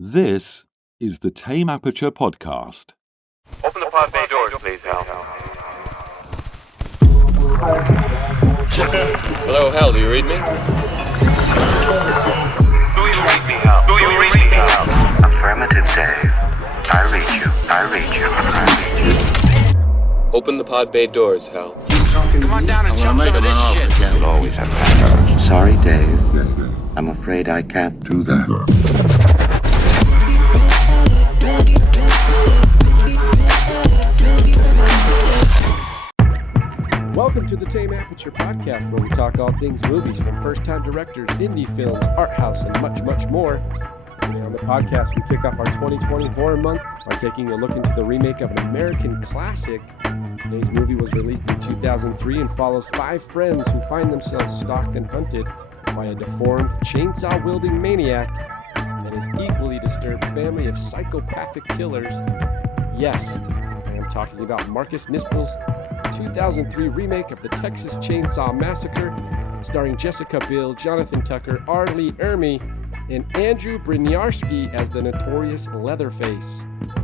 This is the Tame Aperture podcast. Open the pod bay doors, please, Hal. Hello, Hal, do you read me? Do you read me, Hal? Do you read me, Hal? Affirmative, Dave. I read you. I read you. I read you. Open the pod bay doors, Hal. Come on down and jump some of this shit. You'll always have that. Sorry, Dave. I'm afraid I can't do that. Welcome to the Tame Aperture podcast, where we talk all things movies from first-time directors, indie films, art house, and much, much more. Today on the podcast, we kick off our 2020 horror month by taking a look into the remake of an American classic. Today's movie was released in 2003 and follows five friends who find themselves stalked and hunted by a deformed, chainsaw-wielding maniac and his equally disturbed family of psychopathic killers. Yes, I am talking about Marcus Nipsel's 2003 remake of the Texas Chainsaw Massacre, starring Jessica Biel, Jonathan Tucker, Ermey, and Andrew Bryniarski as the notorious Leatherface.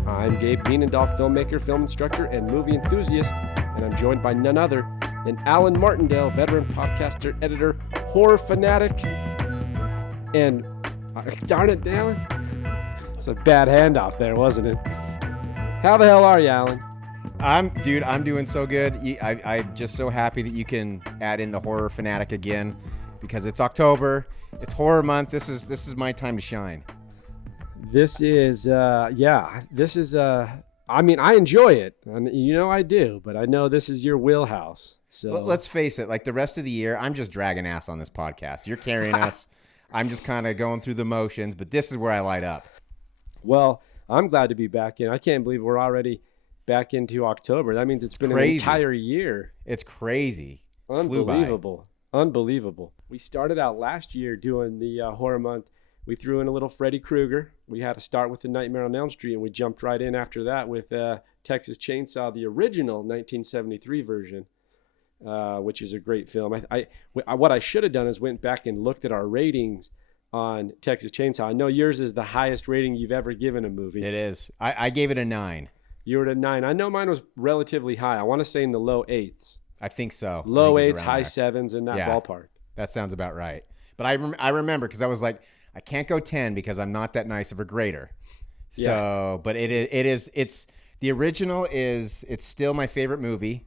I'm Gabe Vienendahl, filmmaker, film instructor, and movie enthusiast, and I'm joined by none other than Alan Martindale, veteran podcaster, editor, horror fanatic, and darn it, Alan, it's a bad handoff there, wasn't it? How the hell are you, Alan? I'm doing so good. I'm just so happy that you can add in the horror fanatic again, because it's October, it's horror month. This is my time to shine. This is, I mean, I enjoy it, and I do, but I know this is your wheelhouse. So Let's face it, like the rest of the year, I'm just dragging ass on this podcast. You're carrying us. I'm just kind of going through the motions, but this is where I light up. Well, I'm glad to be back in. I can't believe we're already back into October. That means it's been Crazy. An entire year. It's crazy. Unbelievable. We started out last year doing the horror month. We threw in a little Freddy Krueger. We had to start with The Nightmare on Elm Street, and we jumped right in after that with Texas Chainsaw, the original 1973 version, which is a great film. What I should have done is went back and looked at our ratings on Texas Chainsaw. I know yours is the highest rating you've ever given a movie. It is. I gave it a 9. You were at a 9. I know mine was relatively high. I want to say in the low 8s. I think so. Low 8s, high 7s in that ballpark. That sounds about right. But I remember because I was like, I can't go 10 because I'm not that nice of a grader. So, but it's the original it's still my favorite movie.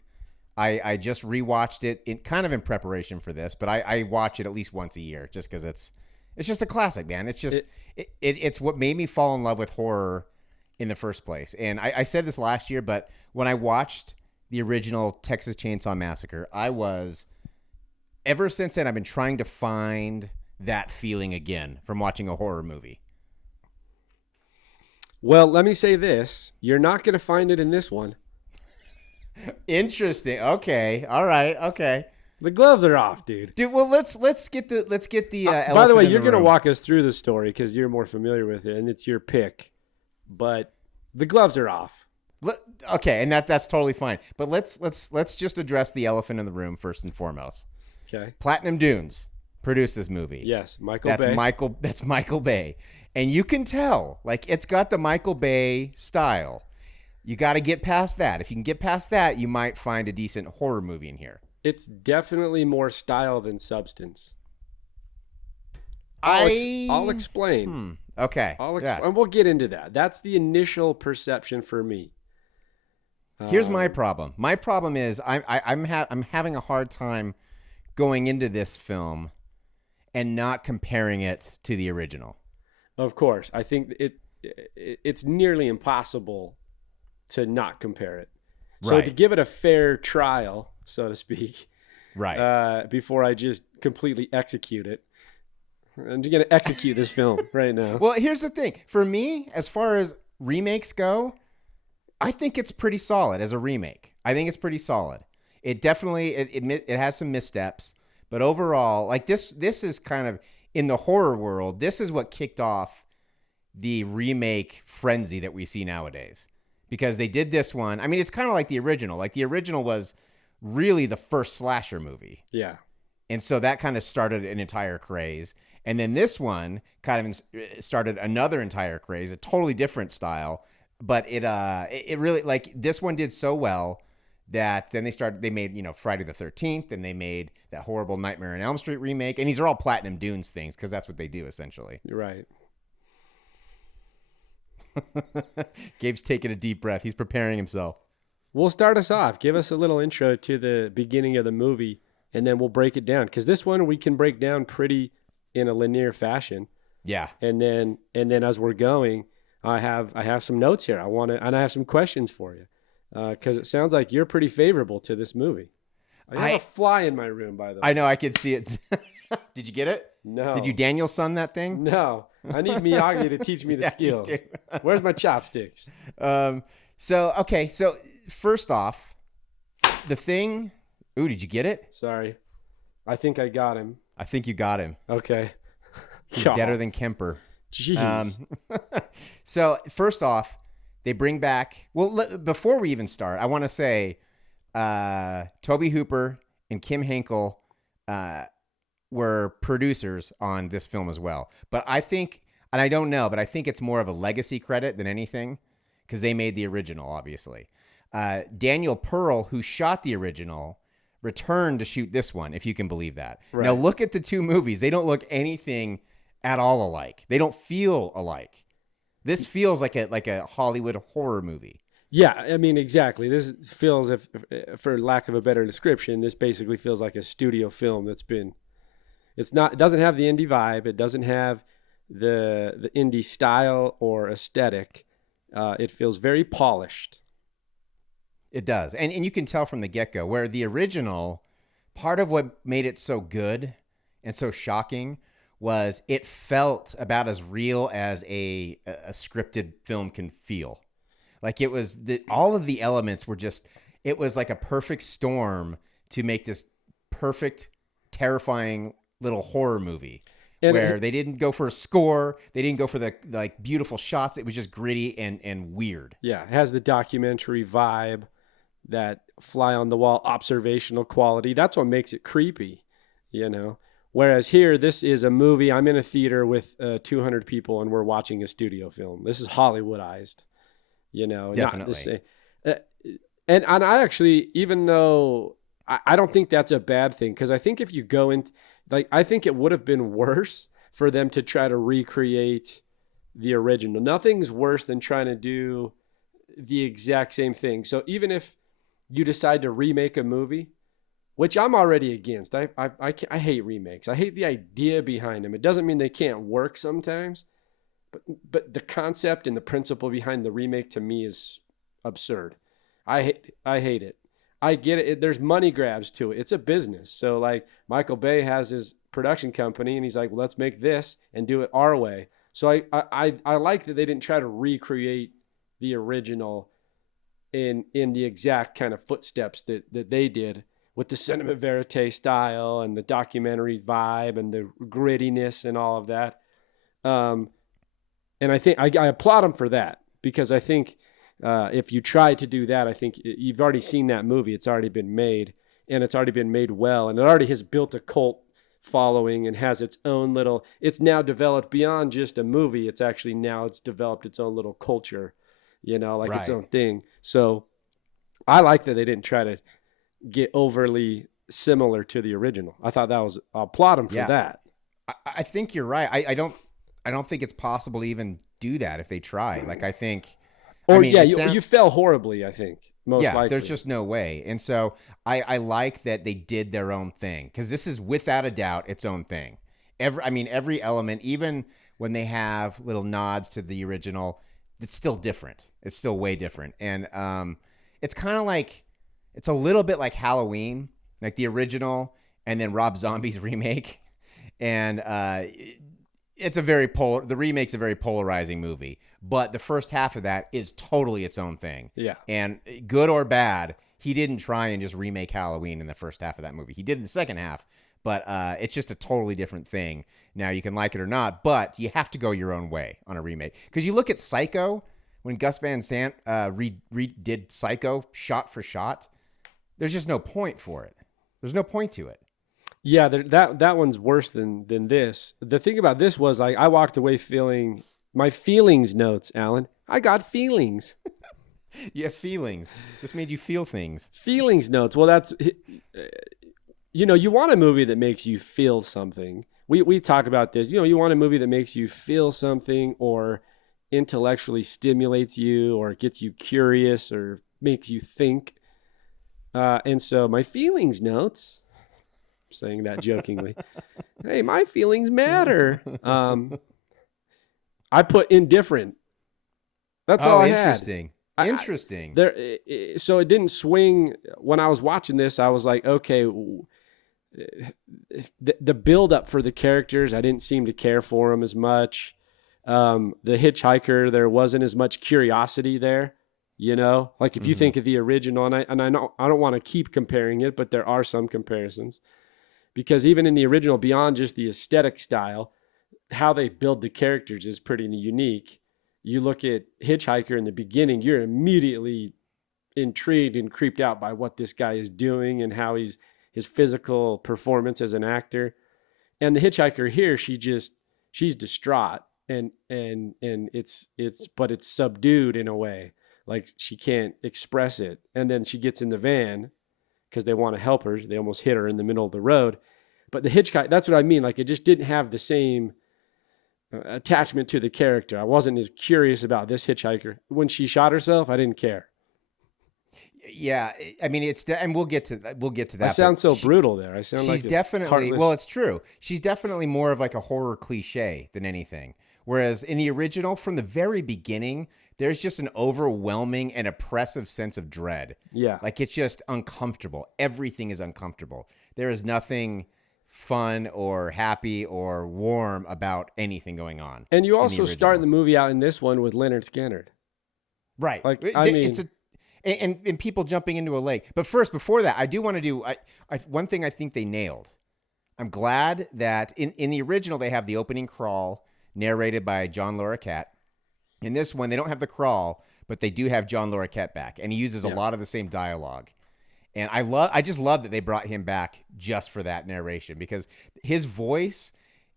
I just rewatched it kind of in preparation for this, but I watch it at least once a year just because it's just a classic, man. It's just it's what made me fall in love with horror in the first place. And I said this last year, but when I watched the original Texas Chainsaw Massacre, ever since then, I've been trying to find that feeling again from watching a horror movie. Well, let me say this. You're not going to find it in this one. Interesting. Okay. All right. Okay. The gloves are off, dude. Well, let's get the by the way, you're going to walk us through the story because you're more familiar with it, and it's your pick. But the gloves are off. Okay, and that's totally fine. But let's just address the elephant in the room first and foremost. Okay. Platinum Dunes produced this movie. Yes, Bay. That's Michael Bay. And you can tell, like, it's got the Michael Bay style. You got to get past that. If you can get past that, you might find a decent horror movie in here. It's definitely more style than substance. I'll explain. Okay. And we'll get into that. That's the initial perception for me. Here's my problem. My problem is I'm having a hard time going into this film and not comparing it to the original. Of course, I think it's nearly impossible to not compare it. So right. To give it a fair trial, so to speak, right? Before I just completely execute it. I'm just going to execute this film right now. Well, here's the thing. For me, as far as remakes go, I think it's pretty solid as a remake. I think it's pretty solid. It definitely, it has some missteps, but overall, like this is kind of, in the horror world, this is what kicked off the remake frenzy that we see nowadays. Because they did this one. I mean, it's kind of like the original. Like the original was really the first slasher movie. Yeah. And so that kind of started an entire craze. And then this one kind of started another entire craze, a totally different style. But it really, like, this one did so well that then they made, you know, Friday the 13th, and they made that horrible Nightmare on Elm Street remake. And these are all Platinum Dunes things, because that's what they do, essentially. You're right. Gabe's taking a deep breath. He's preparing himself. We'll start us off. Give us a little intro to the beginning of the movie, and then we'll break it down. Because this one we can break down pretty in a linear fashion. Yeah. And then as we're going, I have some notes here. And I have some questions for you. Because it sounds like you're pretty favorable to this movie. I have a fly in my room, by the way. I know, I could see it. Did you get it? No. Did you Daniel son that thing? No. I need Miyagi to teach me the skills. Where's my chopsticks? So first off, the thing. Ooh, did you get it? Sorry. I think I got him. I think you got him. Okay. He's deader than Kemper. Jeez. So first off, they bring back. Well, before we even start, I want to say, Toby Hooper and Kim Henkel were producers on this film as well. But I think, and I don't know, but I think it's more of a legacy credit than anything, because they made the original, obviously. Daniel Pearl, who shot the original, returned to shoot this one, if you can believe that. Right. Now look at the two movies. They don't look anything at all alike. They don't feel alike. This feels like a Hollywood horror movie. Yeah, I mean, exactly. This feels, if for lack of a better description, this basically feels like a studio film that's been. It doesn't have the indie vibe. It doesn't have the indie style or aesthetic. It feels very polished. It does, and you can tell from the get-go, where the original, part of what made it so good and so shocking was it felt about as real as a scripted film can feel. Like, it was all of the elements were just, it was like a perfect storm to make this perfect, terrifying little horror movie. Where they didn't go for a score, they didn't go for the like beautiful shots. It was just gritty and weird. Yeah, it has the documentary vibe, that fly on the wall observational quality. That's what makes it creepy, you know. Whereas here, this is a movie. I'm in a theater with 200 people, and we're watching a studio film. This is Hollywoodized, you know. Definitely. And I actually, even though I don't think that's a bad thing, because I think if you go in, like, I think it would have been worse for them to try to recreate the original. Nothing's worse than trying to do the exact same thing. So even if you decide to remake a movie, which I'm already against, I hate remakes. I hate the idea behind them. It doesn't mean they can't work sometimes, but the concept and the principle behind the remake to me is absurd. I hate it. I get it. There's money grabs to it. It's a business. So, like, Michael Bay has his production company, and he's like, well, let's make this and do it our way. So I like that they didn't try to recreate the original in the exact kind of footsteps that they did, with the cinema verite style and the documentary vibe and the grittiness and all of that. And I think I applaud them for that, because I think if you try to do that, I think you've already seen that movie. It's already been made, and it's already been made well, and it already has built a cult following and has its own little, it's now developed beyond just a movie. It's actually it's developed its own little culture, you know, like its own thing. So I like that they didn't try to get overly similar to the original. I thought I'll applaud them for that. I think you're right. I don't think it's possible to even do that if they try. Like, I think, you fell horribly, I think. Most likely. There's just no way. And so I like that they did their own thing, because this is without a doubt its own thing. Every element, even when they have little nods to the original, it's still different. It's still way different. And it's kind of like, it's a little bit like Halloween, like the original and then Rob Zombie's remake. And the remake's a very polarizing movie, but the first half of that is totally its own thing. Yeah. And good or bad, he didn't try and just remake Halloween in the first half of that movie. He did in the second half, but it's just a totally different thing. Now, you can like it or not, but you have to go your own way on a remake. Because you look at Psycho, when Gus Van Sant redid Psycho shot for shot, there's just no point for it. There's no point to it. Yeah, that one's worse than this. The thing about this was I walked away feeling my feelings notes, Alan. I got feelings. You have feelings. This made you feel things. Feelings notes. Well, that's you want a movie that makes you feel something. We talk about this. You want a movie that makes you feel something or intellectually stimulates you or gets you curious or makes you think. And so my feelings notes, I'm saying that jokingly. Hey, my feelings matter. I put indifferent. That's all I had. Interesting. Interesting. So it didn't swing when I was watching this. I was like, okay, the build up for the characters, I didn't seem to care for them as much. The hitchhiker, there wasn't as much curiosity there. Like if you think of the original, and I know I don't want to keep comparing it, but there are some comparisons, because even in the original, beyond just the aesthetic style, how they build the characters is pretty unique. You look at Hitchhiker in the beginning, you're immediately intrigued and creeped out by what this guy is doing and how his physical performance as an actor. And the hitchhiker here, she's distraught and it's subdued in a way. Like she can't express it. And then she gets in the van because they want to help her. They almost hit her in the middle of the road. But the hitchhiker, that's what I mean. Like it just didn't have the same attachment to the character. I wasn't as curious about this hitchhiker. When she shot herself, I didn't care. Yeah, I mean and we'll get to that. I sound so brutal there. I sound like she's definitely well, it's true. She's definitely more of like a horror cliche than anything. Whereas in the original, from the very beginning, there's just an overwhelming and oppressive sense of dread. Yeah, like it's just uncomfortable. Everything is uncomfortable. There is nothing fun or happy or warm about anything going on. And you also start the movie out in this one with Leonard Skinner. Right. Like, I mean, it's and people jumping into a lake. But first, before that, I do want to do one thing I think they nailed. I'm glad that in the original, they have the opening crawl narrated by John Larroquette. In this one, they don't have the crawl, but they do have John Larroquette back. And he uses a lot of the same dialogue. And I just love that they brought him back just for that narration, because his voice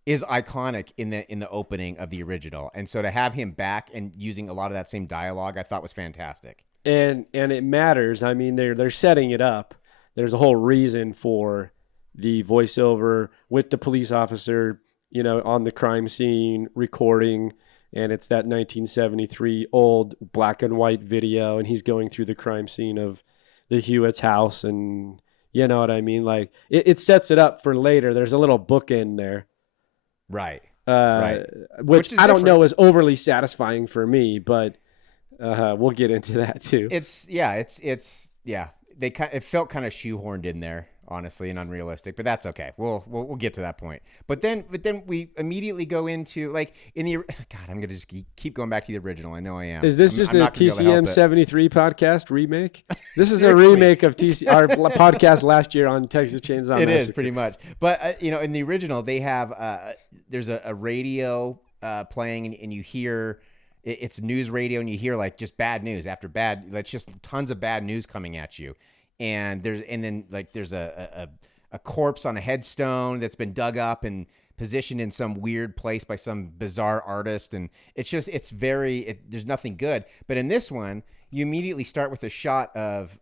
is iconic in the opening of the original. And so to have him back and using a lot of that same dialogue, I thought was fantastic. And it matters. I mean, they're setting it up. There's a whole reason for the voiceover with the police officer, on the crime scene recording, and it's that 1973 old black and white video, and he's going through the crime scene of the Hewitt's house, and you know what I mean? Like it sets it up for later. There's a little bookend there. Right. Which I don't know is overly satisfying for me, but we'll get into that too. It felt kind of shoehorned in there, honestly, and unrealistic, but that's okay. We'll get to that point. But then we immediately go into like God, I'm gonna just keep going back to the original. I know I am. Is this just the TCM 73 podcast remake? This is a remake of our podcast last year on Texas Chainsaw Massacre. It is pretty much. But in the original, they have there's a radio playing, and you hear. It's news radio, and you hear like just bad news after bad. Like just tons of bad news coming at you, and then there's a corpse on a headstone that's been dug up and positioned in some weird place by some bizarre artist, and there's nothing good. But in this one, you immediately start with a shot of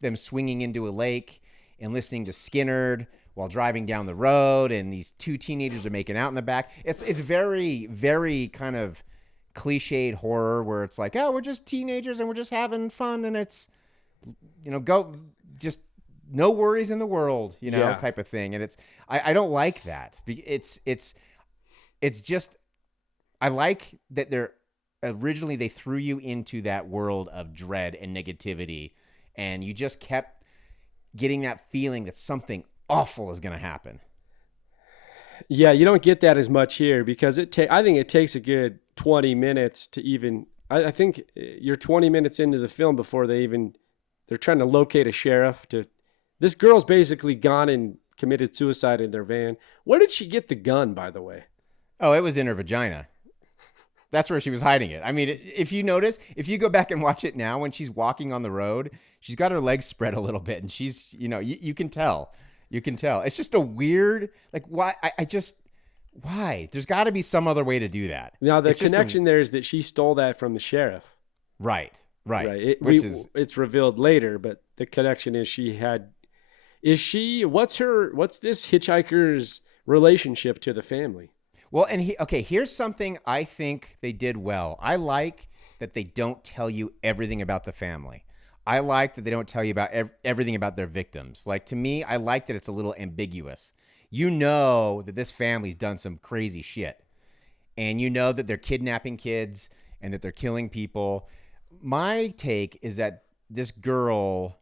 them swinging into a lake and listening to Skynyrd while driving down the road, and these two teenagers are making out in the back. It's very, very kind of cliched horror where it's like, oh, we're just teenagers and we're just having fun, and it's go just no worries in the world, type of thing. And it's I don't like that. It's just I like that originally they threw you into that world of dread and negativity, and you just kept getting that feeling that something awful is going to happen. Yeah, you don't get that as much here because I think it takes a good 20 minutes to even. I think you're 20 minutes into the film before they're trying to locate a sheriff. This girl's basically gone and committed suicide in their van. Where did she get the gun, by the way? Oh, it was in her vagina. That's where she was hiding it. I mean, if you notice, if you go back and watch it now, when she's walking on the road, she's got her legs spread a little bit, and she's, you can tell. You can tell. It's just a weird, like, why? Why? There's got to be some other way to do that. Now, the It's just connection there is that she stole that from the sheriff. Right. It's revealed later, but the connection is what's this hitchhiker's relationship to the family? Well, and here's something I think they did well. I like that they don't tell you everything about the family. I like that they don't tell you about everything about their victims. Like, to me, I like that it's a little ambiguous. You know that this family's done some crazy shit. And you know that they're kidnapping kids and that they're killing people. My take is that this girl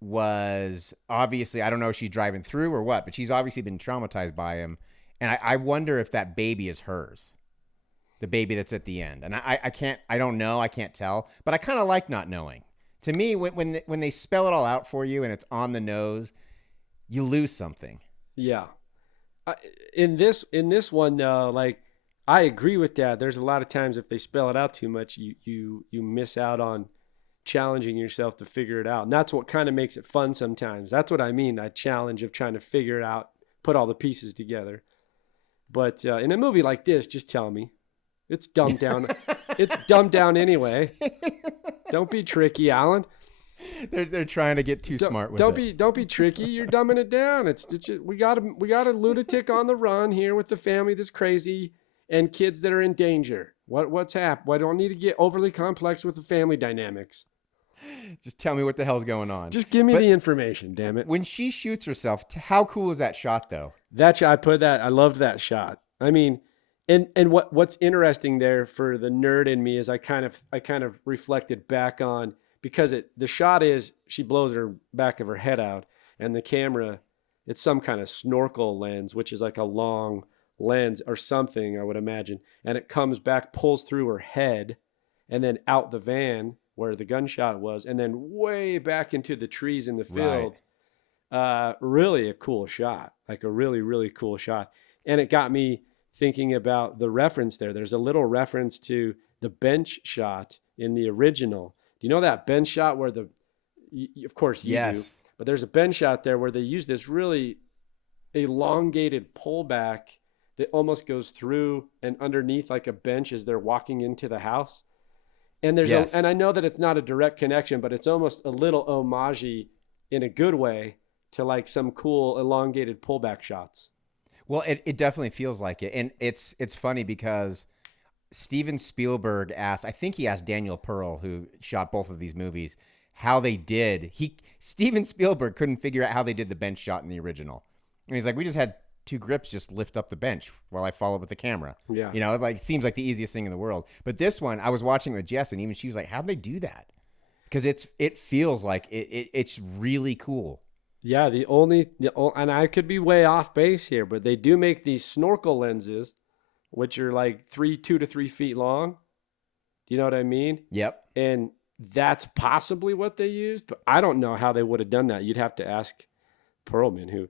was obviously, I don't know if she's driving through or what, but she's obviously been traumatized by him. And I wonder if that baby is hers. The baby that's at the end. And I don't know. I can't tell. But I kind of like not knowing. To me, when they spell it all out for you and it's on the nose, you lose something. Yeah. In this one, like, I agree with that. There's a lot of times if they spell it out too much, you miss out on challenging yourself to figure it out. And that's what kind of makes it fun sometimes. That's what I mean, that challenge of trying to figure it out, put all the pieces together. But in a movie like this, just tell me. It's dumbed down. It's dumbed down anyway. Don't be tricky, Alan. They're trying to get too smart with it. Don't be tricky. You're dumbing it down. It's just, we got a lunatic on the run here with the family that's crazy and kids that are in danger. What's happened? Well, I don't need to get overly complex with the family dynamics. Just tell me what the hell's going on. Just give me the information, damn it. When she shoots herself, how cool is that shot, though? That shot, I loved that shot. I mean, and what's interesting there for the nerd in me is I kind of reflected back on, because the shot is she blows her back of her head out, and the camera, it's some kind of snorkel lens, which is like a long lens or something, I would imagine, and it comes back, pulls through her head, and then out the van where the gunshot was, and then way back into the trees in the field. Right. Really a cool shot, like a really, really cool shot. And it got me thinking about the reference there. There's a little reference to the bench shot in the original. Do you know that bench shot where of course you do, but there's a bench shot there where they use this really elongated pullback that almost goes through and underneath like a bench as they're walking into the house. And and I know that it's not a direct connection, but it's almost a little homage in a good way to like some cool elongated pullback shots. Well, it definitely feels like it. And it's funny because Steven Spielberg asked Daniel Pearl, who shot both of these movies, how they did. Steven Spielberg couldn't figure out how they did the bench shot in the original. And he's like, we just had two grips just lift up the bench while I followed with the camera. Yeah. You know, it seems like the easiest thing in the world. But this one, I was watching with Jess, and even she was like, how'd they do that? Because it feels like it's really cool. Yeah, and I could be way off base here, but they do make these snorkel lenses, which are like 2 to 3 feet long. Do you know what I mean? Yep. And that's possibly what they used, but I don't know how they would have done that. You'd have to ask Perlman,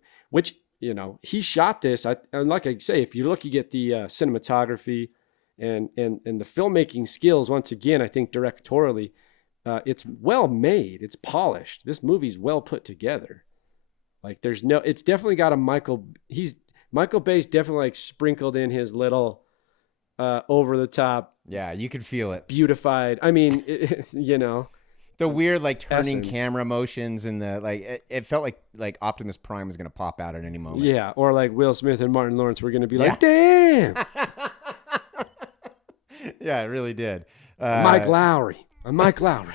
he shot this. And like I say, if you look, you get the cinematography and the filmmaking skills. Once again, I think directorially, it's well made. It's polished. This movie's well put together. Like it's definitely got a Michael Bay's definitely like sprinkled in his little over the top. Yeah, you can feel it. Beautified. I mean, the weird like turning essence. Camera motions and the like. It felt like Optimus Prime was going to pop out at any moment. Yeah, or like Will Smith and Martin Lawrence were going to be like, damn. Yeah, it really did. Mike Lowry. Mike Lowry.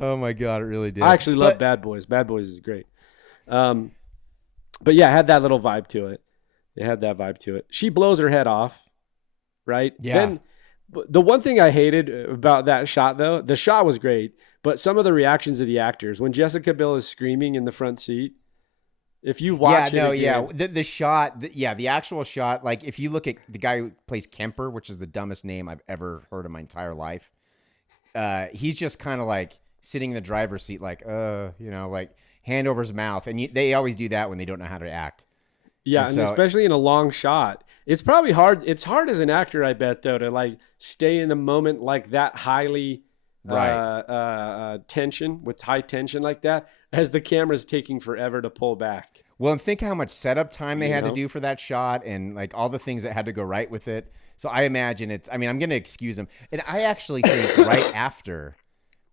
Oh my God, it really did. I actually love Bad Boys. Bad Boys is great. But yeah, it had that little vibe to it. It had that vibe to it. She blows her head off, right? Yeah. Then the one thing I hated about that shot, though, the shot was great, but some of the reactions of the actors when Jessica Biel is screaming in the front seat. If you watch the shot, the actual shot. Like if you look at the guy who plays Kemper, which is the dumbest name I've ever heard in my entire life. He's just kind of like sitting in the driver's seat, like, like hand over his mouth. And they always do that when they don't know how to act. Yeah, and especially in a long shot. It's probably hard. It's hard as an actor, I bet, though, to like stay in the moment like that highly tension, with high tension like that, as the camera's taking forever to pull back. Well, and think how much setup time they had to know? do for that shot, and like all the things that had to go right with it. So I imagine it's. I mean, I'm going to excuse them, and I actually think right after,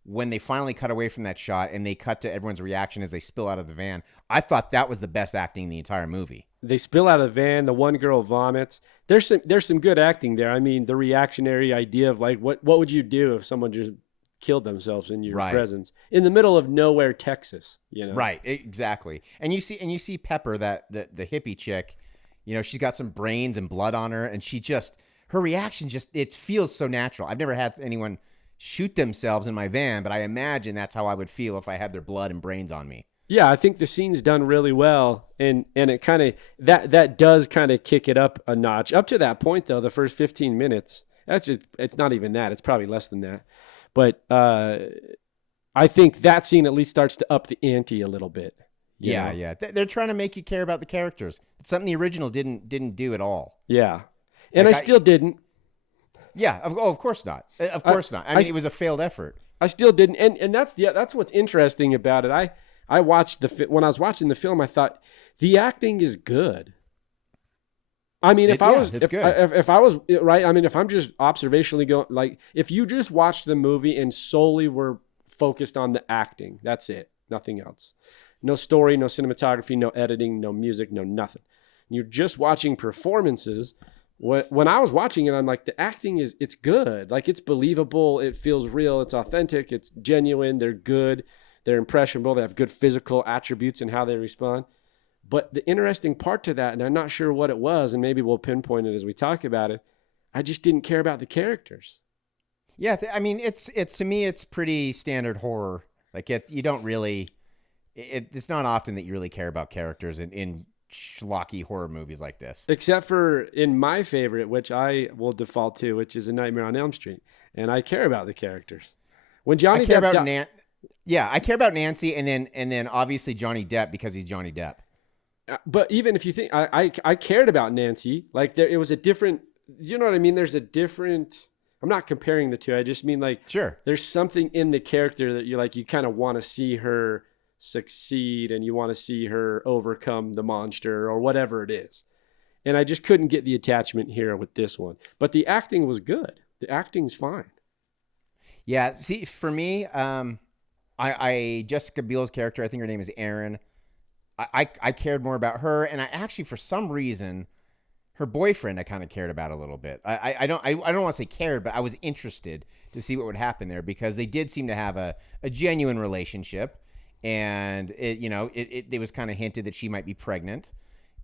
when they finally cut away from that shot and they cut to everyone's reaction as they spill out of the van, I thought that was the best acting in the entire movie. They spill out of the van. The one girl vomits. There's some good acting there. I mean, the reactionary idea of like, what would you do if someone just killed themselves in your presence in the middle of nowhere, Texas? You know, Right? Exactly. And you see Pepper, that the hippie chick. You know, she's got some brains and blood on her, and her reaction it feels so natural. I've never had anyone shoot themselves in my van, but I imagine that's how I would feel if I had their blood and brains on me. Yeah, I think the scene's done really well, and it kind of that does kind of kick it up a notch. Up to that point, though, the first 15 minutes, it's not even that. It's probably less than that. But I think that scene at least starts to up the ante a little bit. You know? Yeah. They're trying to make you care about the characters. It's something the original didn't do at all. Yeah, and I still didn't. Yeah, of course not. Of course not. I mean, it was a failed effort. I still didn't, and that's what's interesting about it. I watched when I was watching the film, I thought the acting is good. I mean, if I was right, I mean, if I'm just observationally going, like, if you just watched the movie and solely were focused on the acting, that's it, nothing else. No story, no cinematography, no editing, no music, no nothing. You're just watching performances. When I was watching it, I'm like, the acting it's good. Like, it's believable. It feels real. It's authentic. It's genuine. They're good. They're impressionable. They have good physical attributes in how they respond. But the interesting part to that, and I'm not sure what it was, and maybe we'll pinpoint it as we talk about it, I just didn't care about the characters. Yeah, I mean, it's to me, it's pretty standard horror. Like, you don't really, it's not often that you really care about characters in schlocky horror movies like this. Except for in my favorite, which I will default to, which is A Nightmare on Elm Street. And I care about the characters. When Johnny I care Depp about I care about Nancy, and then obviously Johnny Depp, because he's Johnny Depp. But even if you think I cared about Nancy, like it was a different, you know what I mean? There's a different, I'm not comparing the two. I just mean, like, sure, there's something in the character that you're like, you kind of want to see her succeed, and you want to see her overcome the monster or whatever it is. And I just couldn't get the attachment here with this one. But the acting was good. The acting's fine. Yeah. See, for me, I Jessica Biel's character, I think her name is Erin. I cared more about her, and I actually, for some reason, her boyfriend I kind of cared about a little bit. I don't want to say cared, but I was interested to see what would happen there, because they did seem to have a genuine relationship, and it was kind of hinted that she might be pregnant,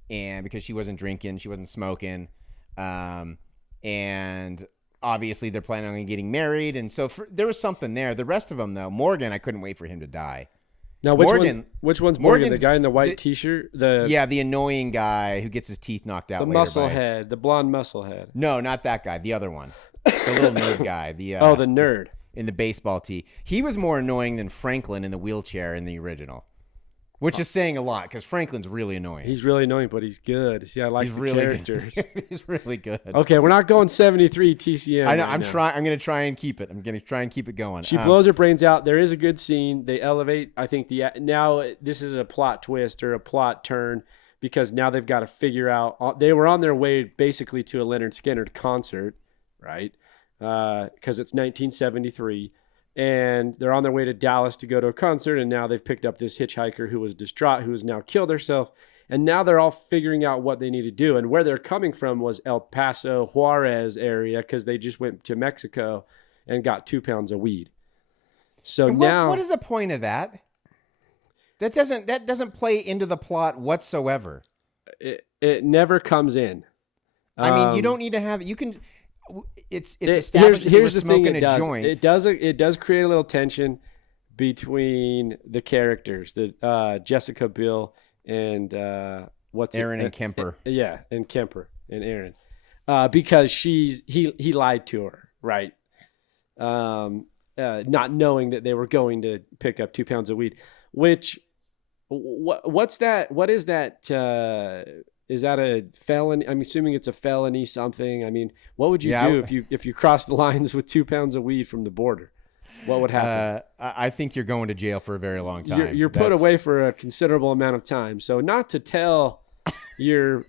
and because she wasn't drinking, she wasn't smoking, and obviously they're planning on getting married, and so there was something there. The rest of them, though, Morgan, I couldn't wait for him to die. Now, which one's Morgan? The guy in the white T-shirt? The annoying guy who gets his teeth knocked out. The muscle head, the blonde muscle head. No, not that guy. The other one, the little nerd guy. The nerd in the baseball tee. He was more annoying than Franklin in the wheelchair in the original, which is saying a lot, because Franklin's really annoying. He's really annoying, but he's good. See, I like the characters. He's really good. Okay, we're not going 73 TCM. I know. I'm going to try and keep it. I'm going to try and keep it going. She blows her brains out. There is a good scene. They elevate. I think now this is a plot twist or a plot turn, because now they've got to figure out. They were on their way basically to a Leonard Skinner concert, right? Because it's 1973. And they're on their way to Dallas to go to a concert, and now they've picked up this hitchhiker who was distraught, who has now killed herself, and now they're all figuring out what they need to do. And where they're coming from was El Paso, Juarez area, because they just went to Mexico and got 2 pounds of weed. So now, what is the point of that? That doesn't play into the plot whatsoever. It never comes in. I mean, you don't need to have. You can. It's established. Here's the thing. It does create a little tension between the characters, the Jessica Biel and Aaron and Kemper. And Kemper and Aaron, because he lied to her, right? Not knowing that they were going to pick up 2 pounds of weed. Which, what's that? What is that? Is that a felony? I'm assuming it's a felony something. I mean, what would you do if you crossed the lines with 2 pounds of weed from the border? What would happen? I think you're going to jail for a very long time. You're put away for a considerable amount of time. So not to tell your,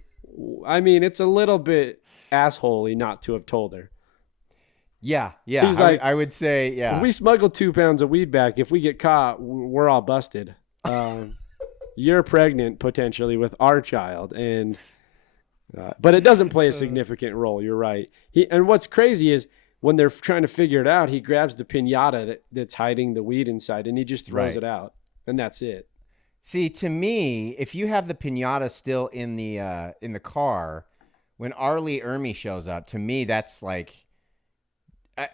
I mean, it's a little bit assholey not to have told her. Yeah. He's like, I would say, yeah. If we smuggle 2 pounds of weed back, if we get caught, we're all busted. You're pregnant potentially with our child, and but it doesn't play a significant role. You're right. And what's crazy is when they're trying to figure it out, he grabs the piñata that's hiding the weed inside, and he just throws it out, and that's it. See, to me, if you have the piñata still in the car, when Ermey shows up, to me that's like.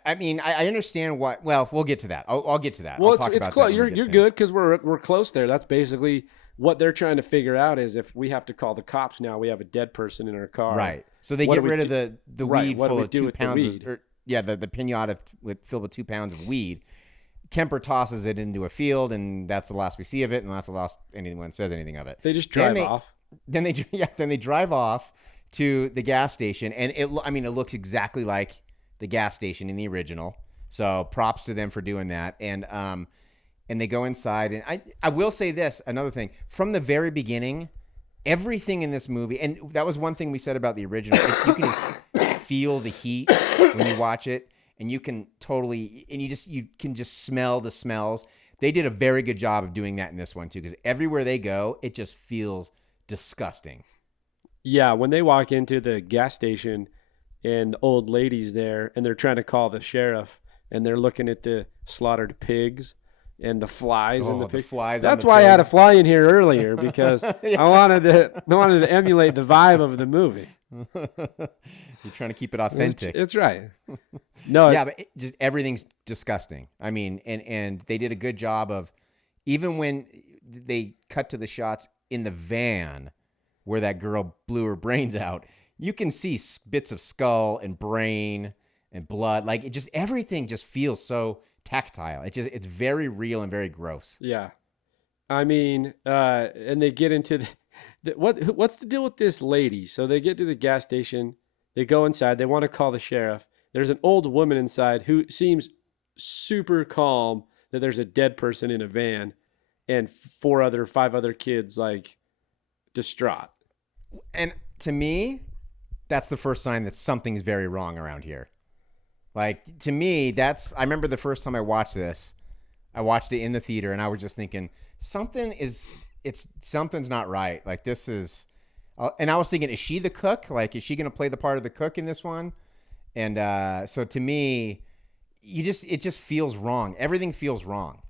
I mean, I understand what. Well, we'll get to that. I'll get to that. Well, I'll it's close. You're good because we're close there. That's basically what they're trying to figure out is if we have to call the cops now, we have a dead person in our car. Right. So they get rid of the weed full of 2 pounds. The piñata filled with 2 pounds of weed. Kemper tosses it into a field, and that's the last we see of it, and that's the last anyone says anything of it. They just drive off. Then they drive off to the gas station, and it looks exactly like the gas station in the original. So props to them for doing that. And they go inside, and I will say this, another thing, from the very beginning, everything in this movie, and that was one thing we said about the original, you can just feel the heat when you watch it, and you can just smell the smells. They did a very good job of doing that in this one too, because everywhere they go, it just feels disgusting. Yeah, when they walk into the gas station and the old lady's there, and they're trying to call the sheriff, and they're looking at the slaughtered pigs and the flies and the flies. That's why I had a fly in here earlier, because I wanted to emulate the vibe of the movie. You're trying to keep it authentic. It's right. No, yeah, but just everything's disgusting. I mean, and they did a good job of, even when they cut to the shots in the van where that girl blew her brains out, you can see bits of skull and brain and blood. Like everything just feels so tactile. It's very real and very gross. Yeah. I mean, and they get into what's the deal with this lady? So they get to the gas station, they go inside, they want to call the sheriff. There's an old woman inside who seems super calm that there's a dead person in a van, and 5 other kids like distraught. And to me, that's the first sign that something's very wrong around here. Like, to me, I remember the first time I watched this, I watched it in the theater, and I was just thinking, something's not right. Like, this is, and I was thinking, is she the cook? Like, is she going to play the part of the cook in this one? And so to me, it just feels wrong. Everything feels wrong.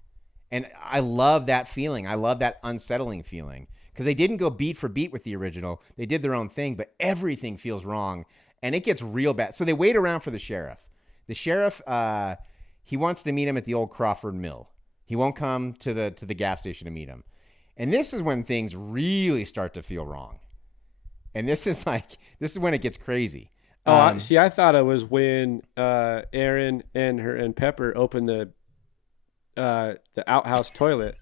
And I love that feeling. I love that unsettling feeling. Because they didn't go beat for beat with the original. They did their own thing, but everything feels wrong. And it gets real bad. So they wait around for the sheriff. The sheriff, he wants to meet him at the old Crawford Mill. He won't come to the gas station to meet him. And this is when things really start to feel wrong. And this is when it gets crazy. See, I thought it was when Aaron and Pepper opened the outhouse toilet,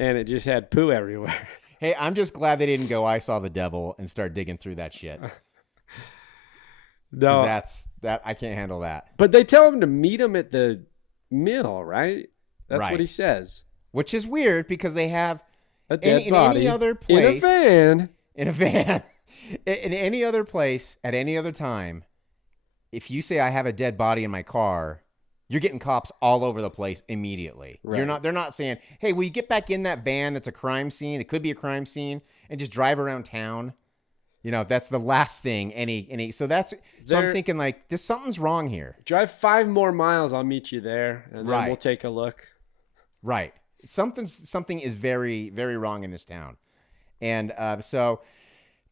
and it just had poo everywhere. Hey, I'm just glad they didn't go, I saw the devil, and start digging through that shit. No, I can't handle that. But they tell him to meet him at the mill, right? That's right. What he says. Which is weird because they have a dead body any other place, in a van, in any other place at any other time. If you say I have a dead body in my car, you're getting cops all over the place immediately. Right. They're not saying, "Hey, will you get back in that van that's a crime scene? It could be a crime scene, and just drive around town." You know, that's the last thing. So I'm thinking like, something's wrong here. Drive 5 more miles. I'll meet you there, and then we'll take a look. Right. Something is very, very wrong in this town, and so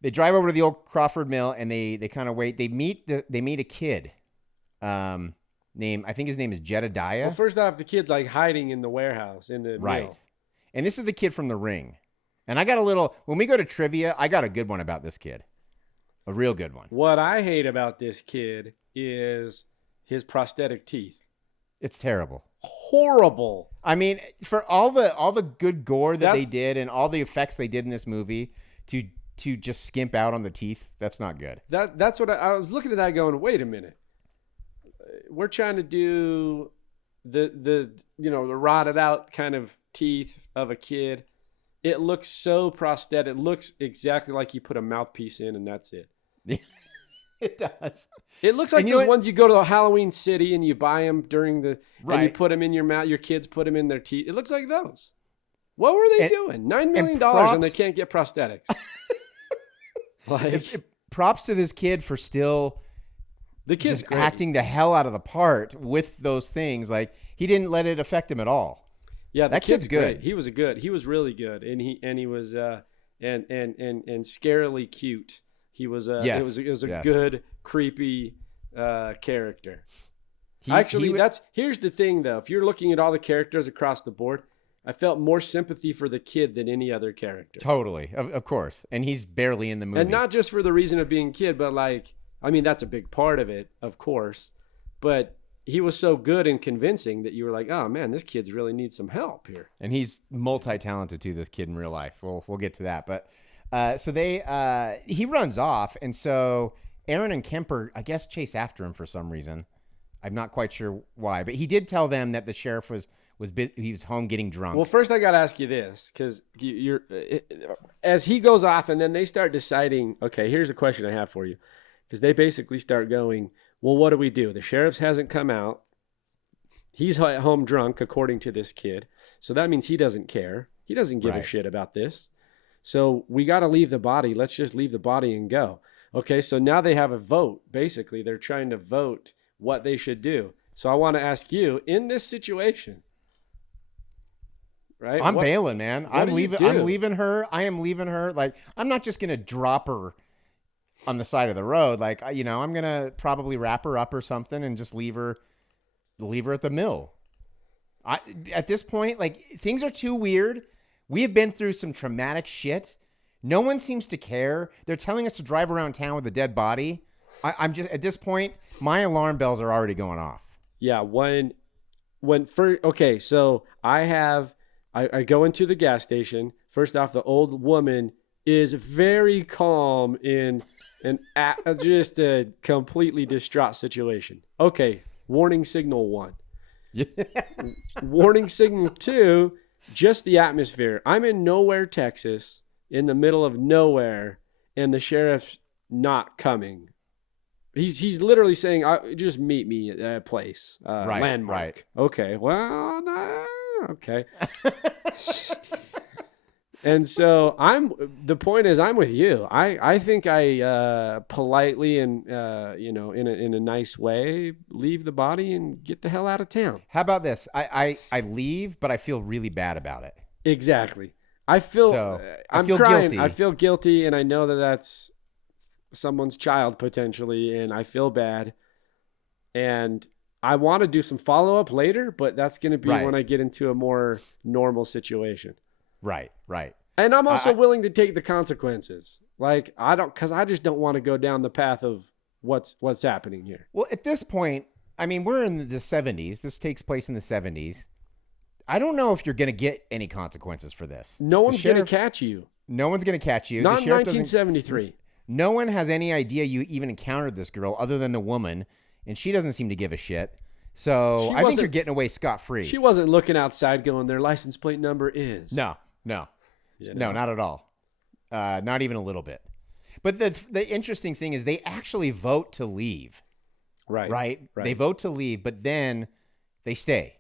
they drive over to the old Crawford Mill, and they kind of wait. They meet a kid. I think his name is Jedediah. Well, first off, the kid's like hiding in the warehouse in the mill. And this is the kid from The Ring. And when we go to trivia, I got a good one about this kid. A real good one. What I hate about this kid is his prosthetic teeth. It's terrible. Horrible. I mean, for all the good gore that they did and all the effects they did in this movie to just skimp out on the teeth, that's not good. That's what I was looking at that going, wait a minute. We're trying to do the the rotted out kind of teeth of a kid. It looks so prosthetic. It looks exactly like you put a mouthpiece in and that's it. It does. It looks like those ones you go to a Halloween City and you buy them during the and you put them in your mouth. Your kids put them in their teeth. It looks like those. What were they doing? $9 million and they can't get prosthetics. Props to this kid for still the kid's just acting the hell out of the part with those things. Like he didn't let it affect him at all. Yeah, that kid's good. Great. He was really good, and he was and scarily cute. He was it was a good creepy character. Here's the thing though. If you're looking at all the characters across the board, I felt more sympathy for the kid than any other character. Totally, of course, and he's barely in the movie, and not just for the reason of being kid, but like I mean that's a big part of it, of course, but. He was so good and convincing that you were like, oh man, this kid's really needs some help here. And he's multi-talented too, this kid in real life. We'll get to that. But so he runs off. And so Aaron and Kemper, I guess, chase after him for some reason. I'm not quite sure why, but he did tell them that the sheriff was home getting drunk. Well, first I got to ask you this, because as he goes off and then they start deciding, okay, here's a question I have for you. Because they basically start going, well, what do we do? The sheriff hasn't come out. He's at home drunk, according to this kid. So that means he doesn't care. He doesn't give a shit about this. So we got to leave the body. Let's just leave the body and go. Okay, so now they have a vote. Basically, they're trying to vote what they should do. So I want to ask you, in this situation, right? I'm bailing, man. I'm leaving her. I am leaving her. Like, I'm not just going to drop her on the side of the road. Like, I'm going to probably wrap her up or something and just leave her at the mill. At this point, like, things are too weird. We have been through some traumatic shit. No one seems to care. They're telling us to drive around town with a dead body. I'm just, at this point, my alarm bells are already going off. Yeah. Okay. So I go into the gas station. First off, the old woman is very calm in just a completely distraught situation. Okay, warning signal 1. Yeah. Warning signal 2, just the atmosphere. I'm in nowhere, Texas, in the middle of nowhere, and the sheriff's not coming. He's literally saying, just meet me at a place, landmark. Right. Okay, well, no, okay. And so the point is I'm with you. I think I politely and in a nice way leave the body and get the hell out of town. How about this? I leave, but I feel really bad about it. Exactly. I'm crying. Guilty. I feel guilty, and I know that that's someone's child potentially, and I feel bad. And I want to do some follow-up later, but that's going to be when I get into a more normal situation. Right. And I'm also willing to take the consequences. Like, because I just don't want to go down the path of what's happening here. Well, at this point, I mean, we're in the 70s. This takes place in the 70s. I don't know if you're going to get any consequences for this. No one's going to catch you. No one's going to catch you. Not in 1973. No one has any idea you even encountered this girl other than the woman, and she doesn't seem to give a shit. So I think you're getting away scot-free. She wasn't looking outside going, their license plate number is. No, not at all. Not even a little bit. But the interesting thing is they actually vote to leave. Right. They vote to leave, but then they stay.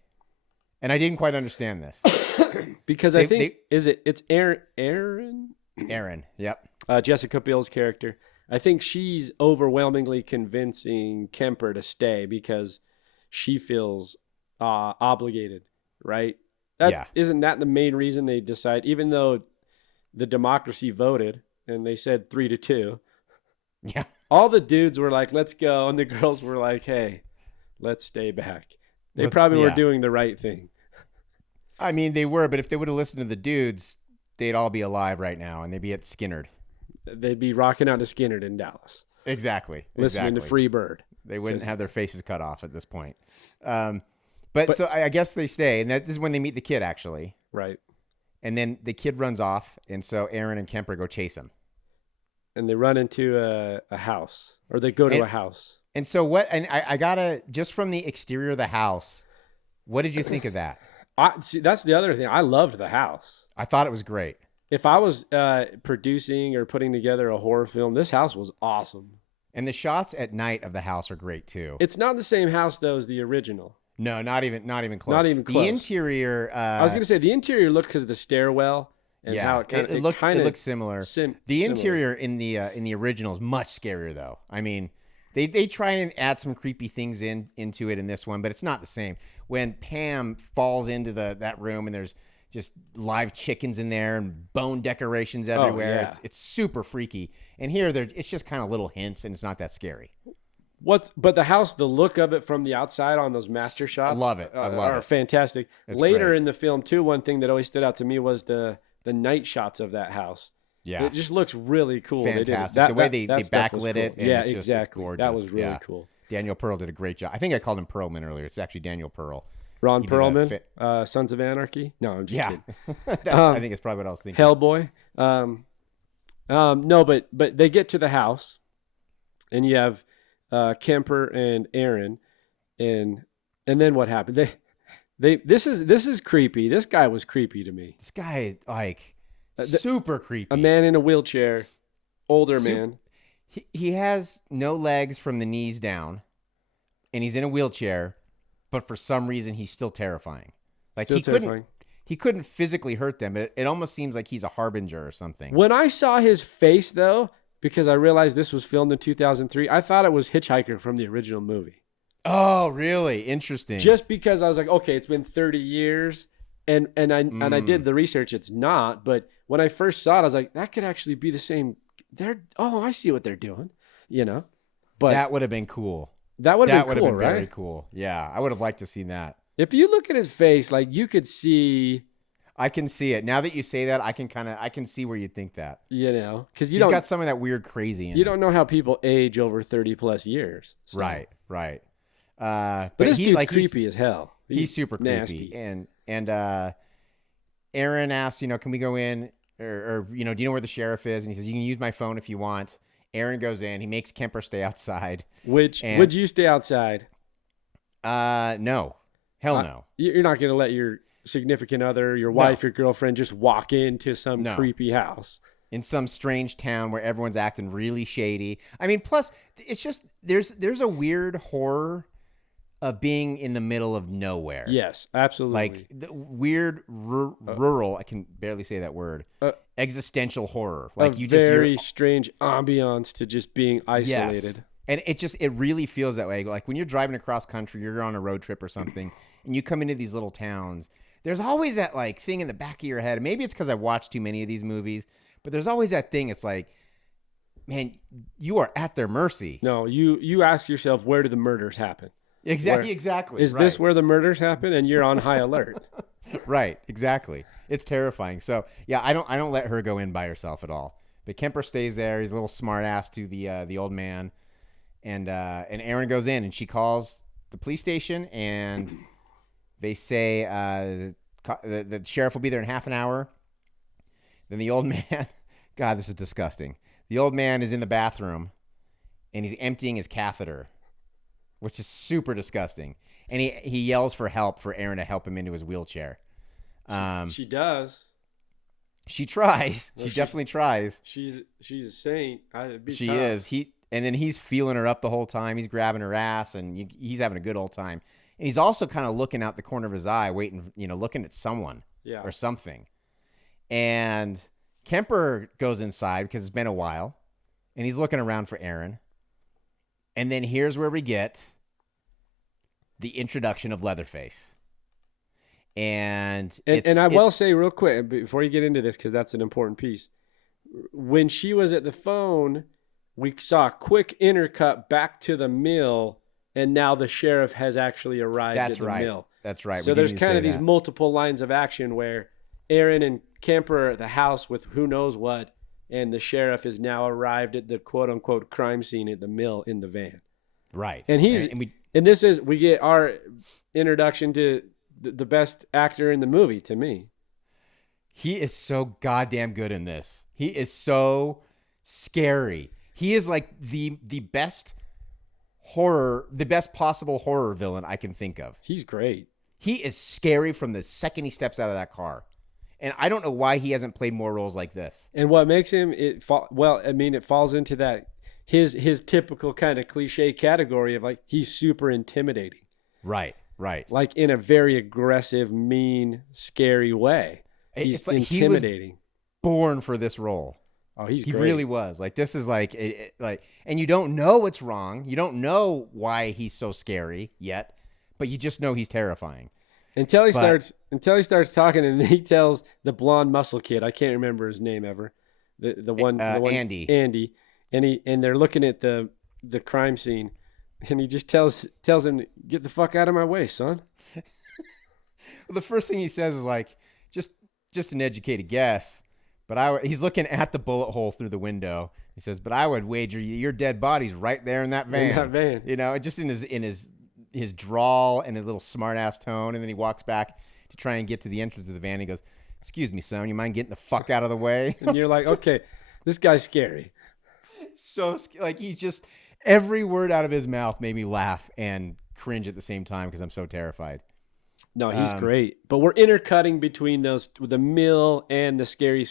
And I didn't quite understand this. Because I think, it's Aaron? Aaron, yep. Jessica Biel's character. I think she's overwhelmingly convincing Kemper to stay because she feels obligated, right? Isn't that the main reason they decide, even though the democracy voted and they said 3-2? Yeah. All the dudes were like, let's go. And the girls were like, hey, let's stay back. They probably were doing the right thing. I mean, they were, but if they would have listened to the dudes, they'd all be alive right now and they'd be at Skinnerd. They'd be rocking out to Skinnerd in Dallas. Exactly. Listening to Free Bird. They wouldn't have their faces cut off at this point. But so I guess they stay, and this is when they meet the kid, actually. Right. And then the kid runs off, and so Aaron and Kemper go chase him. And they run into a house, or they go to a house. And so what? And I gotta, just from the exterior of the house, What did you think of that? See, that's the other thing. I loved the house. I thought it was great. If I was producing or putting together a horror film, this house was awesome. And the shots at night of the house are great too. It's not the same house though as the original. No, not even close. Not even close. The interior. I was gonna say the interior looked because of the stairwell and how it kind of it looks similar. The interior in the original is much scarier though. I mean, they try and add some creepy things into it in this one, but it's not the same. When Pam falls into that room and there's just live chickens in there and bone decorations everywhere. Yeah. It's super freaky. And here it's just kind of little hints and it's not that scary. But the house, the look of it from the outside on those master shots, I love it. are fantastic. It's Later great. in the film too, one thing that always stood out to me was the night shots of that house. Yeah. It just looks really cool. Fantastic. The way they backlit it. Cool. Yeah, it's exactly. gorgeous. That was really cool. Daniel Pearl did a great job. I think I called him Perlman earlier. It's actually Daniel Pearl. Ron He did a Perlman, Sons of Anarchy. No, I'm just kidding. I think it's probably what I was thinking. Hellboy. No, but they get to the house, and you have Kemper and Aaron, and then what happened? This is creepy. This guy was creepy to me. This guy like super creepy. A man in a wheelchair, older man. He has no legs from the knees down, and he's in a wheelchair. But for some reason, he's still terrifying. Like he couldn't physically hurt them. It almost seems like he's a harbinger or something. When I saw his face, though, because I realized this was filmed in 2003, I thought it was Hitchhiker from the original movie. Oh, really? Interesting. Just because I was like, okay, it's been 30 years, and I did the research. It's not, but when I first saw it, I was like, that could actually be the same. I see what they're doing, But that would have been cool. That would have been cool, right? Very right? cool. Yeah, I would have liked to see that. If you look at his face, like you could see. I can see it now that you say that. I can see where you think that. Because he's got some of that weird crazy in You it. don't know how people age over 30 plus years. So. Right. But this dude's creepy as hell. He's super nasty. creepy. And Aaron asks, can we go in? Or do you know where the sheriff is? And he says, you can use my phone if you want. Aaron goes in. He makes Kemper stay outside. Would you stay outside? No. Hell no. You're not going to let your significant other, your wife, your girlfriend just walk into some creepy house. In some strange town where everyone's acting really shady. I mean, plus, it's just, there's a weird horror of being in the middle of nowhere. Yes, absolutely. Like the weird rural, I can barely say that word, existential horror. Like very strange ambiance to just being isolated. Yes. And it really feels that way. Like when you're driving across country, you're on a road trip or something, and you come into these little towns, there's always that like thing in the back of your head. Maybe it's because I've watched too many of these movies, but there's always that thing. It's like, man, you are at their mercy. No, you ask yourself, where do the murders happen? Exactly. Is this where the murders happen? And you're on high alert. Right. Exactly. It's terrifying. So yeah, I don't let her go in by herself at all. But Kemper stays there. He's a little smart ass to the old man, and Aaron goes in and she calls the police station and they say the sheriff will be there in half an hour. Then the old man, God, this is disgusting. The old man is in the bathroom and he's emptying his catheter, which is super disgusting. And he yells for help for Aaron to help him into his wheelchair. She does. She tries. She definitely tries. She's a saint. She is. And then he's feeling her up the whole time. He's grabbing her ass, and he's having a good old time. And he's also kind of looking out the corner of his eye, waiting, looking at someone or something. And Kemper goes inside because it's been a while, and he's looking around for Aaron. And then here's where we get the introduction of Leatherface. And I will say real quick before you get into this, because that's an important piece. When she was at the phone, we saw a quick intercut back to the mill, and now the sheriff has actually arrived at the mill. That's right. So there's kind of these multiple lines of action where Aaron and Kemper are at the house with who knows what, and the sheriff has now arrived at the quote-unquote crime scene at the mill in the van. Right. And we get our introduction to the best actor in the movie, to me. He is so goddamn good in this. He is so scary. He is like the best possible horror villain I can think of. He's great. He is scary from the second he steps out of that car. And I don't know why he hasn't played more roles like this. And what makes him it falls into that his typical kind of cliche category of like he's super intimidating. Right. Like in a very aggressive, mean, scary way. He's like intimidating. He was born for this role. Oh, he great. Really was. Like this is like and you don't know what's wrong. You don't know why he's so scary yet, but you just know he's terrifying. Until he starts talking, and he tells the blonde muscle kid, I can't remember his name ever, the one Andy, and they're looking at the crime scene, and he just tells him, get the fuck out of my way, son. Well, the first thing he says is like, just an educated guess, but he's looking at the bullet hole through the window. He says, but I would wager your dead body's right there in that van. You know, just in his drawl and his little smart ass tone, and then he walks back to try and get to the entrance of the van. He goes, excuse me, son, you mind getting the fuck out of the way? And you're like, okay, this guy's scary. So like he's just, every word out of his mouth made me laugh and cringe at the same time because I'm so terrified. No, he's great. But we're intercutting between those, the mill and the scary,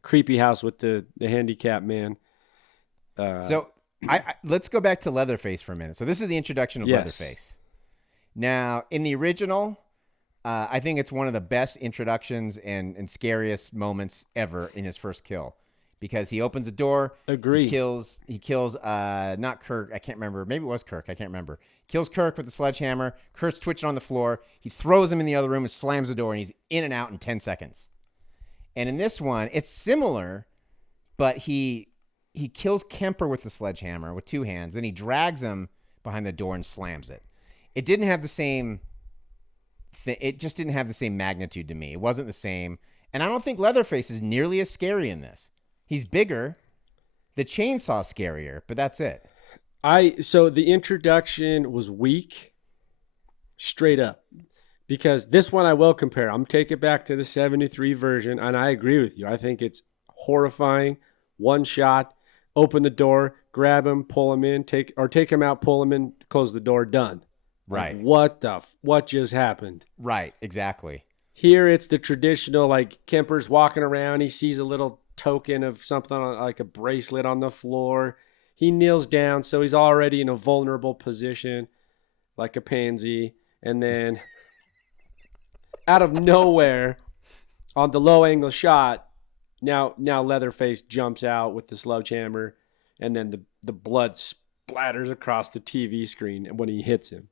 creepy house with the handicapped man. So let's go back to Leatherface for a minute. So this is the introduction of Leatherface. Now, in the original, I think it's one of the best introductions and scariest moments ever in his first kill, because he opens a door. Agree. He kills not Kirk. I can't remember. Maybe it was Kirk. I can't remember. Kills Kirk with the sledgehammer. Kirk's twitching on the floor. He throws him in the other room and slams the door, and he's in and out in 10 seconds. And in this one, it's similar, but he kills Kemper with the sledgehammer with two hands. Then he drags him behind the door and slams it. It didn't have the same it just didn't have the same magnitude to me. It wasn't the same. And I don't think Leatherface is nearly as scary in this. He's bigger. The chainsaw's scarier, but that's it. So the introduction was weak, straight up. Because this one I will compare. I'm taking it back to the 73 version, and I agree with you. I think it's horrifying. One shot, open the door, grab him, pull him in, take him out, pull him in, close the door, done. Right. Like, what just happened? Right, exactly. Here it's the traditional, like Kemper's walking around, he sees a little token of something like a bracelet on the floor. He kneels down, so he's already in a vulnerable position, like a pansy. And then out of nowhere, on the low angle shot, now Leatherface jumps out with the sledgehammer, and then the blood splatters across the TV screen when he hits him.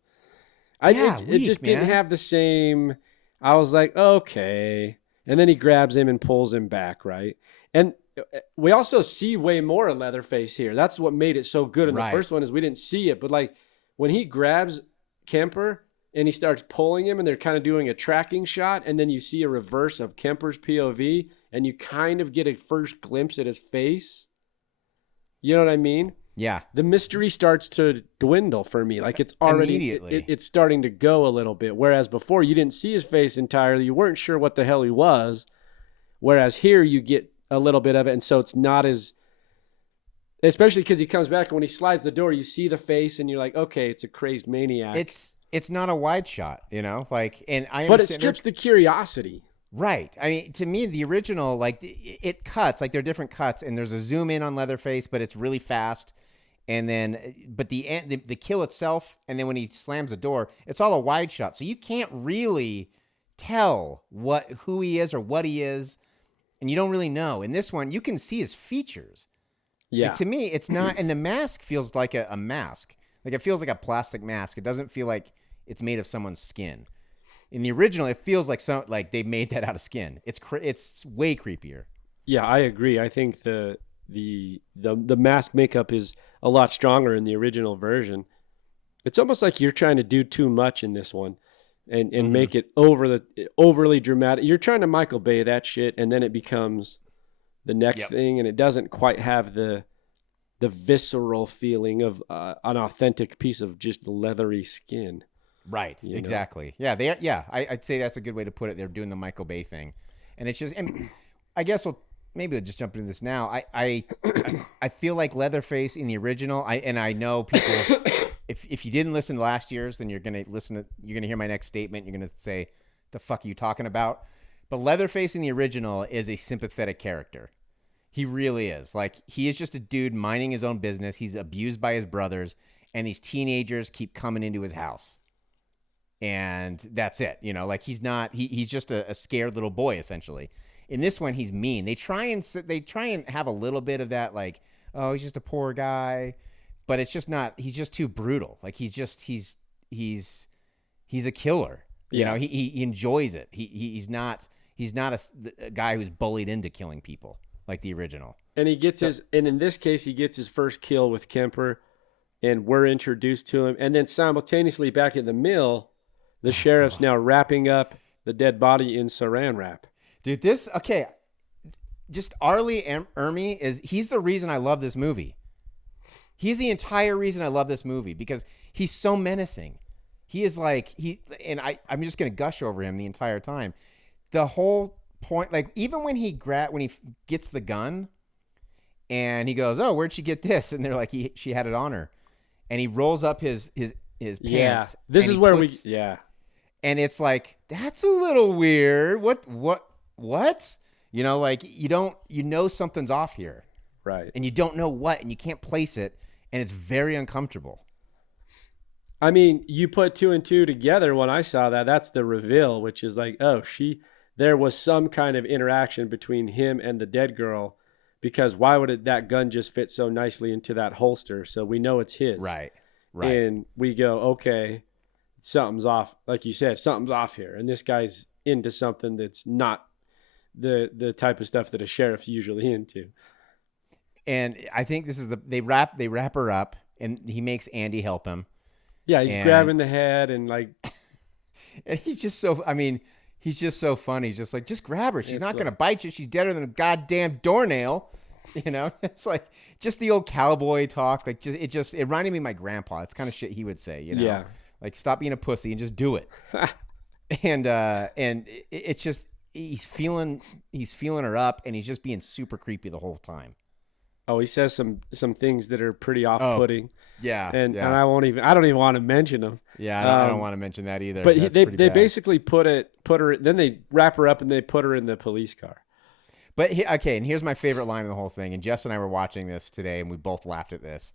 It just didn't have the same. I was like, okay. And then he grabs him and pulls him back, right? And we also see way more of Leatherface here. That's what made it so good in the first one, is we didn't see it. But like when he grabs Kemper and he starts pulling him, and they're kind of doing a tracking shot, and then you see a reverse of Kemper's POV, and you kind of get a first glimpse at his face. You know what I mean? Yeah. The mystery starts to dwindle for me. Like it's already immediately. It's starting to go a little bit. Whereas before you didn't see his face entirely. You weren't sure what the hell he was. Whereas here you get a little bit of it. And so it's not as, especially because he comes back and when he slides the door, you see the face and you're like, okay, it's a crazed maniac. It's not a wide shot, you know, like, and but it strips the curiosity. Right. I mean, to me, the original, like it cuts, like there are different cuts, and there's a zoom in on Leatherface, but it's really fast. And then, but the kill itself, and then when he slams the door, it's all a wide shot. So you can't really tell who he is or what he is, and you don't really know. In this one, you can see his features. Yeah. Like, to me, it's not, and the mask feels like a mask. Like it feels like a plastic mask. It doesn't feel like it's made of someone's skin. In the original, it feels like they made that out of skin. It's way creepier. Yeah, I agree. I think the mask makeup is a lot stronger in the original version. It's almost like you're trying to do too much in this one and make it overly dramatic. You're trying to Michael Bay that shit, and then it becomes the next thing, and it doesn't quite have the visceral feeling of an authentic piece of just leathery skin. Right, you exactly. Know? Yeah, I'd say that's a good way to put it. They're doing the Michael Bay thing, and it's just. And I guess maybe we'll just jump into this now. I feel like Leatherface in the original. I know people. if you didn't listen to last year's, then you're gonna hear my next statement. You're gonna say, "The fuck are you talking about?" But Leatherface in the original is a sympathetic character. He really is. Like, he is just a dude minding his own business. He's abused by his brothers, and these teenagers keep coming into his house. And that's it. You know, like, he's just a scared little boy, essentially. In this one, he's mean. They try and have a little bit of that, like, oh, he's just a poor guy, but it's just not. He's just too brutal. Like, he's a killer. You know, he enjoys it. He's not a guy who's bullied into killing people like the original. And in this case, he gets his first kill with Kemper, and we're introduced to him. And then simultaneously back at the mill, the sheriff's now wrapping up the dead body in saran wrap. Dude, just Arlie Ermey he's the reason I love this movie. He's the entire reason I love this movie, because he's so menacing. He is like, I'm just going to gush over him the entire time. The whole point, like, even when he gets the gun and he goes, "Oh, where'd she get this?" And they're like, she had it on her. And he rolls up his pants. Yeah. This is where and it's like, that's a little weird. What? You know, like, you know something's off here. Right. And you don't know what, and you can't place it, and it's very uncomfortable. I mean, you put two and two together when I saw that. That's the reveal, which is like, oh, there was some kind of interaction between him and the dead girl, because why would that gun just fit so nicely into that holster? So we know it's his. Right. And we go, okay, something's off. Like you said, something's off here. And this guy's into something that's not the type of stuff that a sheriff's usually into. And I think this is they wrap her up, and he makes Andy help him. Yeah, he's grabbing the head and like, and he's just so funny. He's just like, just grab her. She's not going to bite you. She's deader than a goddamn doornail. You know, it's like just the old cowboy talk. Like, it reminded me of my grandpa. It's kind of shit he would say, you know, yeah. Like, stop being a pussy and just do it. and it's just, he's feeling her up, and he's just being super creepy the whole time. Oh, he says some things that are pretty off-putting. Yeah, and I don't even want to mention them. Yeah, I don't want to mention that either. But they basically put her. Then they wrap her up and they put her in the police car. But and here's my favorite line of the whole thing. And Jess and I were watching this today, and we both laughed at this.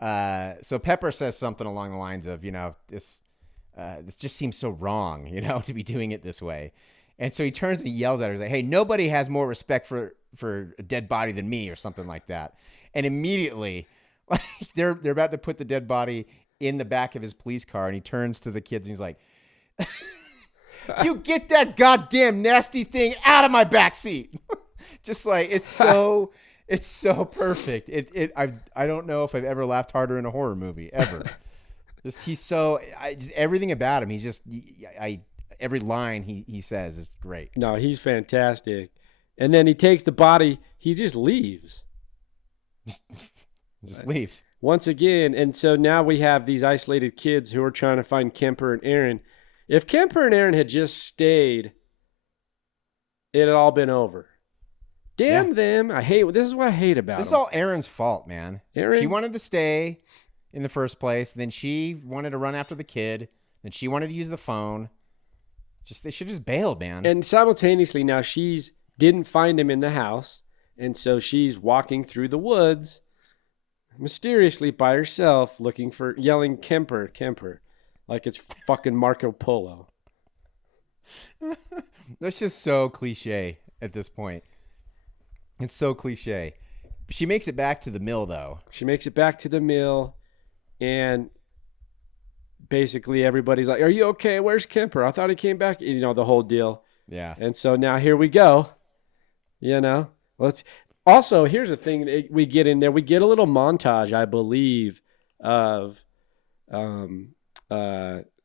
So Pepper says something along the lines of, you know, this just seems so wrong, you know, to be doing it this way. And so he turns and he yells at her, he's like, "Hey, nobody has more respect for a dead body than me," or something like that. And immediately, like, they're about to put the dead body in the back of his police car, and he turns to the kids and he's like, "You get that goddamn nasty thing out of my backseat." Just like, it's so perfect. I don't know if I've ever laughed harder in a horror movie ever. Just everything about him. He's just every line he says is great. No, he's fantastic. And then he takes the body. He just leaves. Just leaves. Once again. And so now we have these isolated kids who are trying to find Kemper and Aaron. If Kemper and Aaron had just stayed, it had all been over. Damn them. This is what I hate about This is them. all Aaron's fault, man. She wanted to stay in the first place. Then she wanted to run after the kid. Then she wanted to use the phone. They should just bailed, man. And simultaneously now she's didn't find him in the house. And so she's walking through the woods mysteriously by herself yelling Kemper, like it's fucking Marco Polo. That's just so cliche at this point. It's so cliche. She makes it back to the mill, though. She makes it back to the mill, and basically everybody's like, "Are you okay? Where's Kemper? I thought he came back." You know, the whole deal. Yeah. And so now here we go. You know, also, here's the thing that we get in there. We get a little montage, I believe, of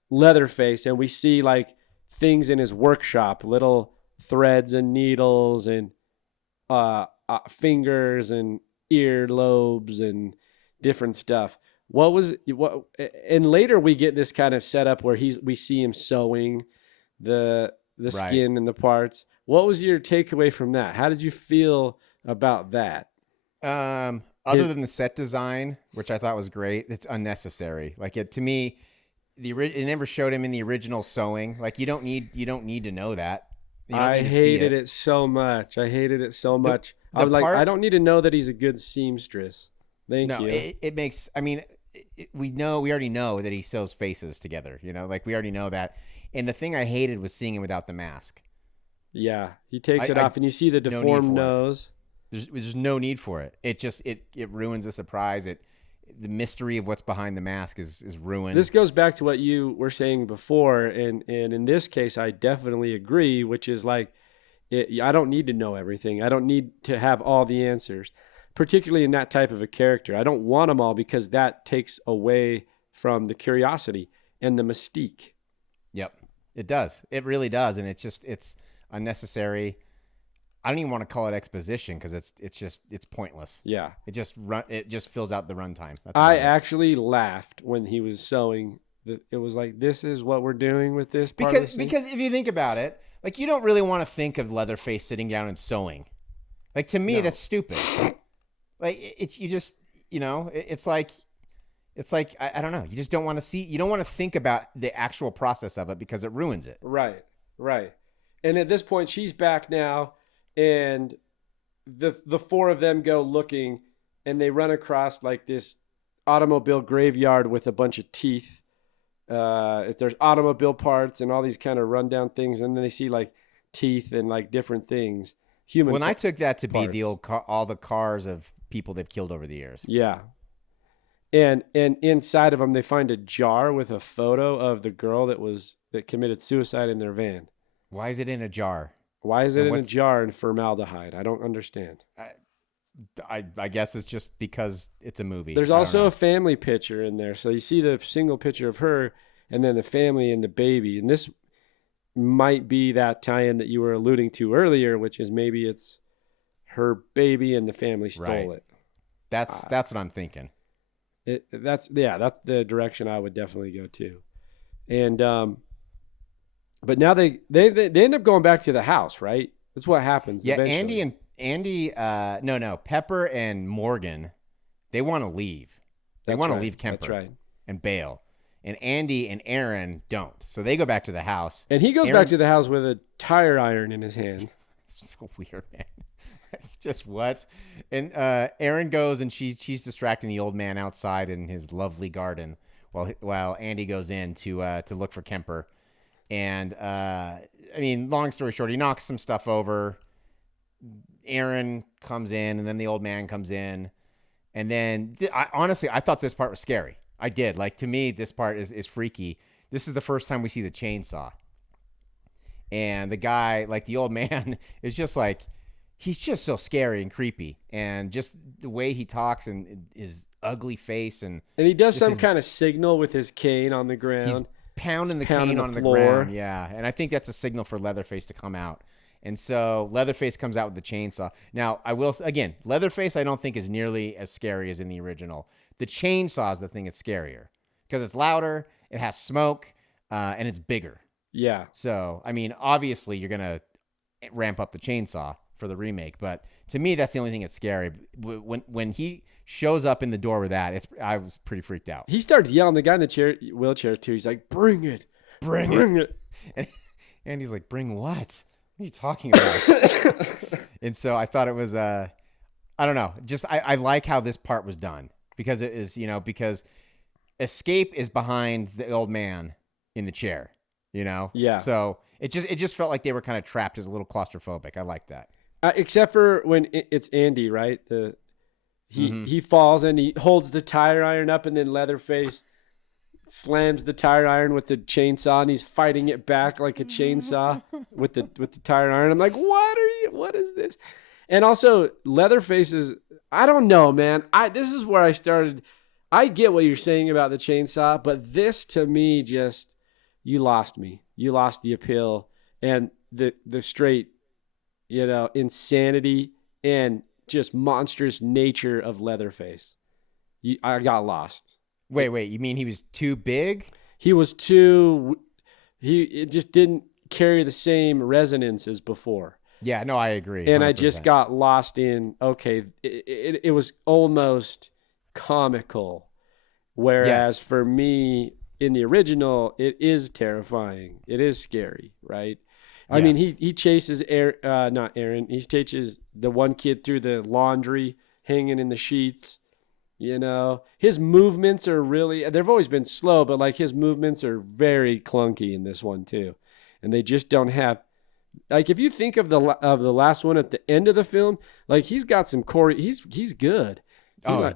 Leatherface, and we see like things in his workshop, little threads and needles and fingers and earlobes and different stuff. And later we get this kind of setup where we see him sewing the skin and the parts. What was your takeaway from that? How did you feel about that? other than the set design, which I thought was great, it's unnecessary. Like it to me, it never showed him in the original sewing. Like you don't need to know that. I hated it so much. I was like, I don't need to know that he's a good seamstress. Thank you. It makes. I mean, we already know that he sews faces together. You know, like we already know that. And the thing I hated was seeing him without the mask. Yeah, he takes it off, and you see the deformed nose. There's no need for it. It just it ruins the surprise. The mystery of what's behind the mask is ruined. This goes back to what you were saying before, and in this case, I definitely agree. Which is like, I don't need to know everything. I don't need to have all the answers, particularly in that type of a character. I don't want them all because that takes away from the curiosity and the mystique. Yep, it does. It really does, and it's unnecessary. I don't even want to call it exposition because it's pointless. Yeah, it just fills out the runtime. I actually laughed when he was sewing. It was like, this is what we're doing with this part because if you think about it, like you don't really want to think of Leatherface sitting down and sewing. Like to me, that's stupid. Like it's like I don't know. You just don't want to see. You don't want to think about the actual process of it because it ruins it. Right. And at this point, she's back now, and the four of them go looking, and they run across like this automobile graveyard with a bunch of teeth. There's automobile parts and all these kind of rundown things, and then they see like teeth and like different things. I took that to be the old all the cars of people they've killed over the years. Yeah. And inside of them, they find a jar with a photo of the girl that committed suicide in their van. Why is it in a jar? Why is it in a jar in formaldehyde? I don't understand. I guess it's just because it's a movie. There's also a family picture in there. So you see the single picture of her and then the family and the baby. And this might be that tie-in that you were alluding to earlier, which is maybe it's her baby and the family stole it. That's what I'm thinking. That's the direction I would definitely go to. And but now they end up going back to the house, right? That's what happens. Yeah, eventually. Andy, Pepper and Morgan, they want to leave. They want to leave Kemper and bail. And Andy and Aaron don't. So they go back to the house. And he goes back to the house with a tire iron in his hand. It's just so weird, man. Just what? And Aaron goes and she's distracting the old man outside in his lovely garden while Andy goes in to look for Kemper. And I mean, long story short, he knocks some stuff over. Aaron comes in, and then the old man comes in, and then honestly, I thought this part was scary. I did. Like to me, this part is freaky. This is the first time we see the chainsaw, and the guy, like the old man, is just like he's just so scary and creepy, and just the way he talks and his ugly face, and he does some kind of signal with his cane on the ground. He's pounding the cane on the ground. Yeah, and I think that's a signal for Leatherface to come out. And so Leatherface comes out with the chainsaw. Now, I will again, Leatherface I don't think is nearly as scary as in the original. The chainsaw is the thing that's scarier because it's louder, it has smoke, and it's bigger. Yeah. So, I mean, obviously you're gonna ramp up the chainsaw for the remake, but to me that's the only thing that's scary. When he shows up in the door with that, I was pretty freaked out. He starts yelling. The guy in the wheelchair too. He's like, "Bring it, bring it!" And he's like, "Bring what? What are you talking about?" And so I thought it was, I don't know. Just I like how this part was done because it is, because escape is behind the old man in the chair, Yeah. So it just felt like they were kind of trapped as a little claustrophobic. I like that. Except for when it's Andy, right? He falls and he holds the tire iron up, and then Leatherface slams the tire iron with the chainsaw, and he's fighting it back like a chainsaw with the tire iron. I'm like, what is this? And also Leatherface is, I don't know, man. This is where I started. I get what you're saying about the chainsaw, but this to me just, you lost me. You lost the appeal and the straight, insanity and just monstrous nature of Leatherface. I got lost. Wait, you mean he was too big? He just didn't carry the same resonance as before. Yeah, no, I agree. And 100%. I just got lost in, okay, it was almost comical. Whereas for me, in the original, it is terrifying. It is scary, right? I mean, he chases not Aaron. He chases the one kid through the laundry, hanging in the sheets. You know, his movements are really, they've always been slow, but like his movements are very clunky in this one too. And they just don't have, like, if you think of the last one at the end of the film, like he's got some he's good.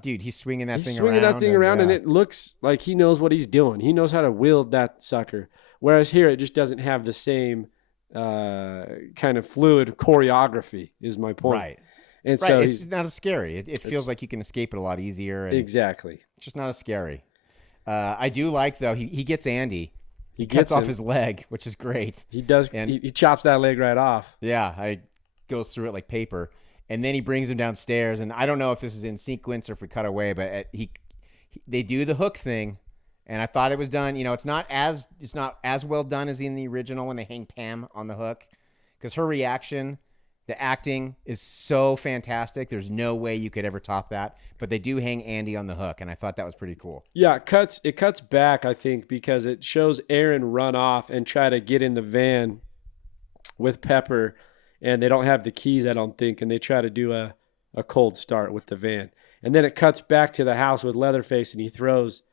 Dude, he's swinging that thing around. He's swinging that thing around, and it looks like he knows what he's doing. He knows how to wield that sucker. Whereas here, it just doesn't have the same kind of fluid choreography, is my point. Right. And right. so It's not as scary. It feels like you can escape it a lot easier. And exactly. It's just not as scary. I do like, though, he gets Andy. He gets cuts off him. his leg, which is great. He does. And he chops that leg right off. yeah, I goes through it like paper. And then he brings him downstairs. And I don't know if this is in sequence or if we cut away, but they do the hook thing. And I thought it was done. You know, it's not as well done as in the original when they hang Pam on the hook, because her reaction, the acting is so fantastic. There's no way you could ever top that. But they do hang Andy on the hook, and I thought that was pretty cool. Yeah, it cuts back, I think, because it shows Aaron run off and try to get in the van with Pepper, and they don't have the keys, I don't think, and they try to do a cold start with the van. And then it cuts back to the house with Leatherface, and he throws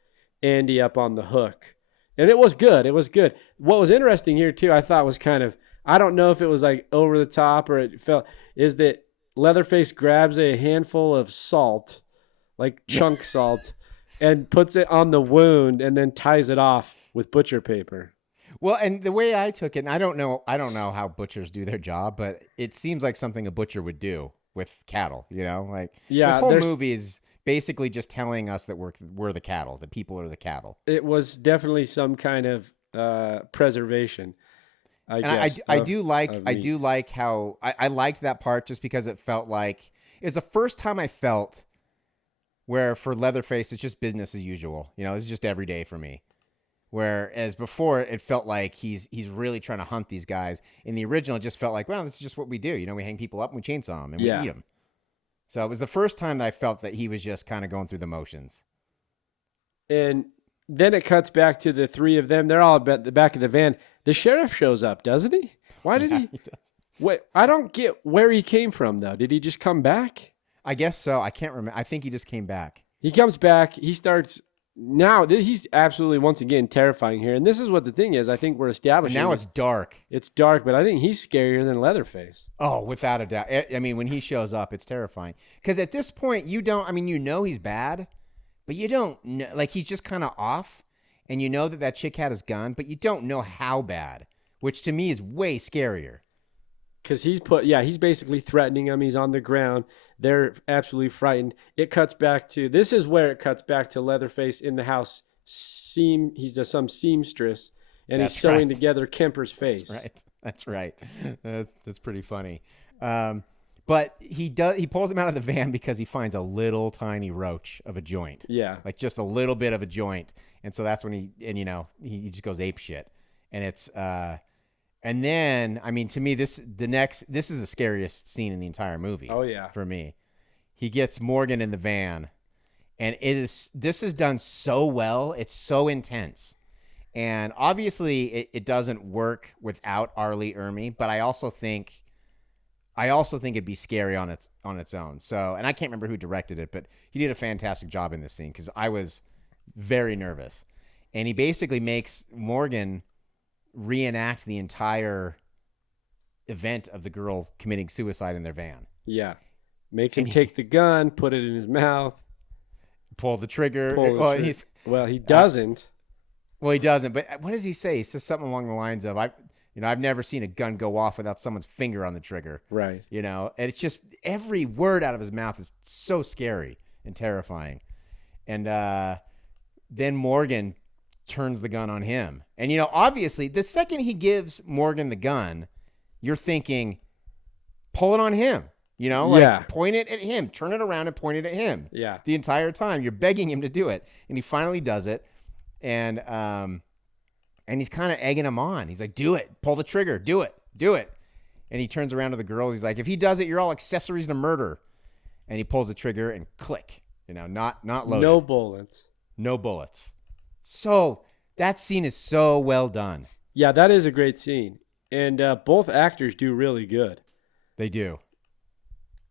Andy up on the hook. And it was good. It was good. What was interesting here, too, I thought was kind of, I don't know if it was like over the top or it felt, is that Leatherface grabs a handful of salt, like chunk salt, and puts it on the wound and then ties it off with butcher paper. Well, and the way I took it, and I don't know how butchers do their job, but it seems like something a butcher would do with cattle, you know? Like, this whole movie is basically just telling us that we're the cattle, the people are the cattle. It was definitely some kind of preservation. I do like how I liked that part, just because it felt like it was the first time I felt where for Leatherface it's just business as usual. You know, it's just every day for me. Whereas before it felt like he's really trying to hunt these guys. In the original, it just felt like, well, this is just what we do. You know, we hang people up and we chainsaw them and we eat them. So it was the first time that I felt that he was just kind of going through the motions. And then it cuts back to the three of them. They're all at the back of the van. The sheriff shows up, doesn't he? Why did he? Wait, I don't get where he came from, though. Did he just come back? I guess so. I can't remember. I think he just came back. He comes back. He starts. Now, he's absolutely, once again, terrifying here. And this is what the thing is. I think we're establishing. Now it's dark. It's dark, but I think he's scarier than Leatherface. Oh, without a doubt. I mean, when he shows up, it's terrifying. Because at this point, you know he's bad, but you don't know. Like, he's just kind of off. And you know that chick had his gun, but you don't know how bad, which to me is way scarier. Because he's basically threatening him. He's on the ground. They're absolutely frightened. This is where it cuts back to Leatherface in the house. He's some seamstress, and he's sewing together Kemper's face. That's right. That's pretty funny. But he pulls him out of the van because he finds a little tiny roach of a joint. Yeah. Like just a little bit of a joint. And so that's when he just goes ape shit. And it's, and then, I mean, to me, this is the scariest scene in the entire movie. Oh yeah. For me. He gets Morgan in the van, and this is done so well. It's so intense. And obviously it doesn't work without Arlie Ermey, but I also think it'd be scary on its own. So, and I can't remember who directed it, but he did a fantastic job in this scene because I was very nervous. And he basically makes Morgan reenact the entire event of the girl committing suicide in their van. Yeah. Makes him take the gun, put it in his mouth. Pull the trigger. He doesn't. Well, he doesn't. But what does he say? He says something along the lines of, I've never seen a gun go off without someone's finger on the trigger. Right. You know, and it's just every word out of his mouth is so scary and terrifying. And then Morgan turns the gun on him. And, obviously, the second he gives Morgan the gun, you're thinking, pull it on him. Point it at him. Turn it around and point it at him. Yeah. The entire time. You're begging him to do it. And he finally does it. And he's kind of egging him on. He's like, do it. Pull the trigger. Do it. Do it. And he turns around to the girls. He's like, if he does it, you're all accessories to murder. And he pulls the trigger and click. Not loaded. No bullets. No bullets. So that scene is so well done. Yeah, that is a great scene. And both actors do really good. They do.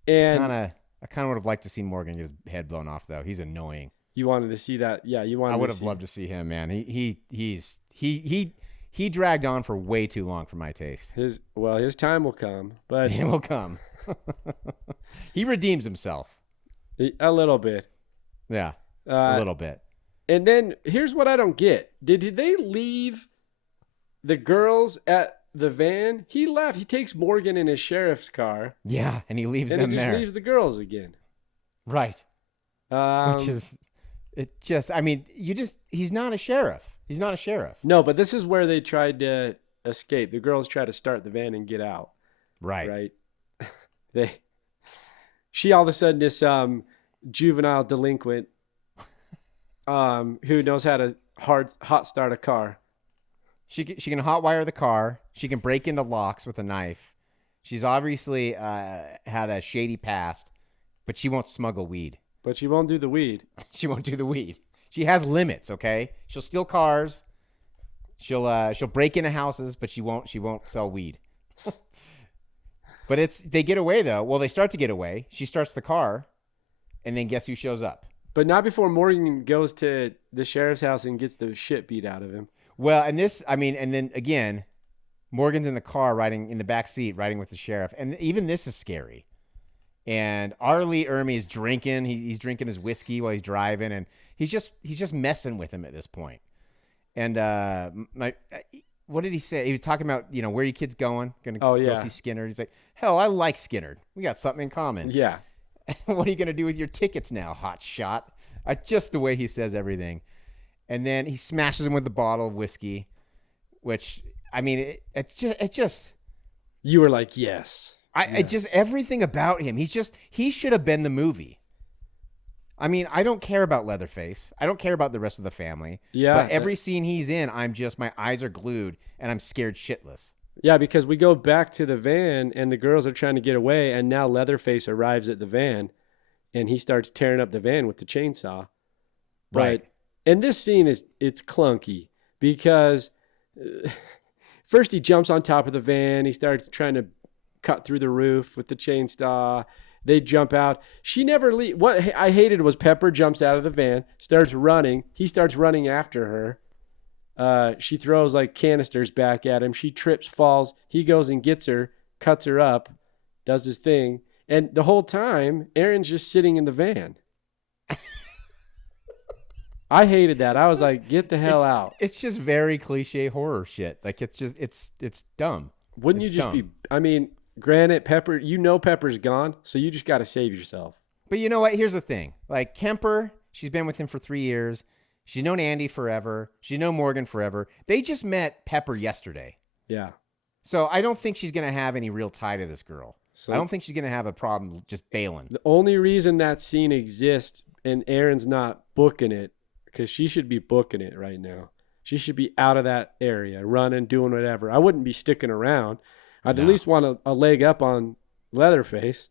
And I kind of would have liked to see Morgan get his head blown off, though. He's annoying. you wanted to see that. Yeah, you wanted I would to have see loved to see him, man. He dragged on for way too long for my taste. his time will come, but It will come. He redeems himself. a little bit. Yeah, a little bit. And then here's what I don't get. Did they leave the girls at the van? He left. He takes Morgan in his sheriff's car. Yeah, and he leaves And them he just there. leaves the girls again. Right. Which is, he's not a sheriff. He's not a sheriff. No, but this is where they tried to escape. The girls try to start the van and get out. Right. She all of a sudden is juvenile delinquent who knows how to hot start a car. She can hotwire the car. She can break into locks with a knife. She's obviously had a shady past, but she won't smuggle weed. But she won't do the weed. She won't do the weed. She has limits, okay? She'll steal cars. She'll break into houses, but she won't sell weed. But they get away though. Well, they start to get away. She starts the car, and then guess who shows up? But not before Morgan goes to the sheriff's house and gets the shit beat out of him. Well, and then again, Morgan's in the car in the back seat riding with the sheriff. And even this is scary. And Ermey is drinking. He's drinking his whiskey while he's driving, and he's just messing with him at this point. And what did he say? He was talking about, where you kids going? Gonna go see Skinner. He's like, hell, I like Skinner. We got something in common. Yeah. What are you gonna do with your tickets now, hot shot? Just the way he says everything. And then he smashes him with the bottle of whiskey, which it just. You were like, yes. I just everything about him. He should have been the movie. I mean, I don't care about Leatherface. I don't care about the rest of the family. Yeah. But every scene he's in, my eyes are glued and I'm scared shitless. Yeah, because we go back to the van and the girls are trying to get away, and now Leatherface arrives at the van and he starts tearing up the van with the chainsaw. Right. And this scene it's clunky because first he jumps on top of the van. He starts trying to cut through the roof with the chainsaw. They jump out. She never leaves. What I hated was Pepper jumps out of the van, starts running. He starts running after her. She throws like canisters back at him. She trips, falls. He goes and gets her, cuts her up, does his thing. And the whole time, Aaron's just sitting in the van. I hated that. I was like, get the hell out. It's just very cliche horror shit. Like it's dumb. Wouldn't you just be, granted, Pepper, Pepper's gone, so you just got to save yourself. But you know what? Here's the thing. Like Kemper, she's been with him for 3 years. She's known Andy forever. She's known Morgan forever. They just met Pepper yesterday. Yeah. So I don't think she's going to have any real tie to this girl. So I don't think she's going to have a problem just bailing. The only reason that scene exists and Aaron's not booking it, because she should be booking it right now. She should be out of that area, running, doing whatever. I wouldn't be sticking around. I'd at least want a leg up on Leatherface.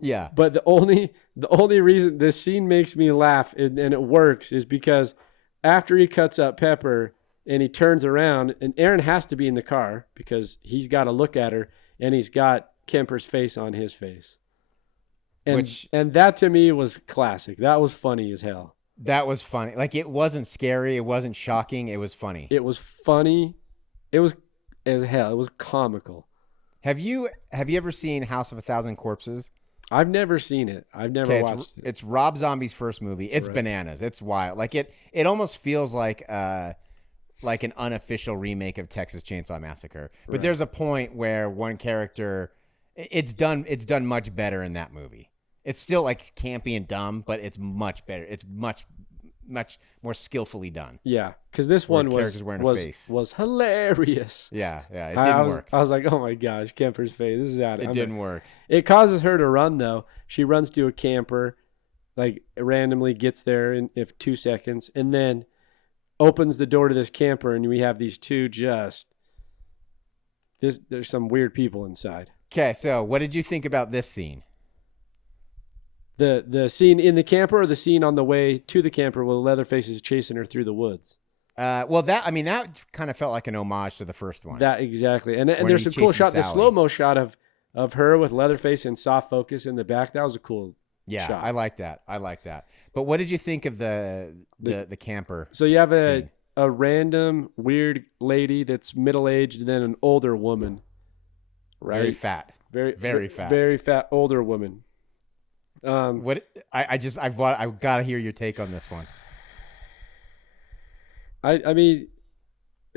Yeah. But the only reason this scene makes me laugh and it works is because after he cuts up Pepper and he turns around, and Aaron has to be in the car because he's got to look at her, and he's got Kemper's face on his face. And that to me was classic. That was funny as hell. That was funny. Like, it wasn't scary. It wasn't shocking. It was funny. It was funny. It was as hell. It was comical. Have you ever seen House of a Thousand Corpses? I've never seen it. I've never watched it. It's Rob Zombie's first movie. It's bananas. It's wild. Like it almost feels like an unofficial remake of Texas Chainsaw Massacre. But there's a point where one character, it's done much better in that movie. It's still like campy and dumb, but it's much better. It's much more skillfully done. Yeah, because this one was hilarious. Yeah, it didn't work. I was like, oh my gosh, Kemper's face. This is out. It didn't work. It causes her to run though. She runs to a camper, like randomly gets there in 2 seconds, and then opens the door to this camper, and we have these two just there's some weird people inside. Okay, so what did you think about this scene? The scene in the camper or the scene on the way to the camper where Leatherface is chasing her through the woods? Well, that kind of felt like an homage to the first one. That exactly. And When there's he's some cool chasing shot, the Sally. slow-mo shot of her with Leatherface in soft focus in the back. That was a cool shot. I like that. But what did you think of the camper? So you have scene? a random weird lady that's middle-aged and then an older woman. Right? Very fat. Very fat. Very fat older woman. What I've got to hear your take on this one. I mean,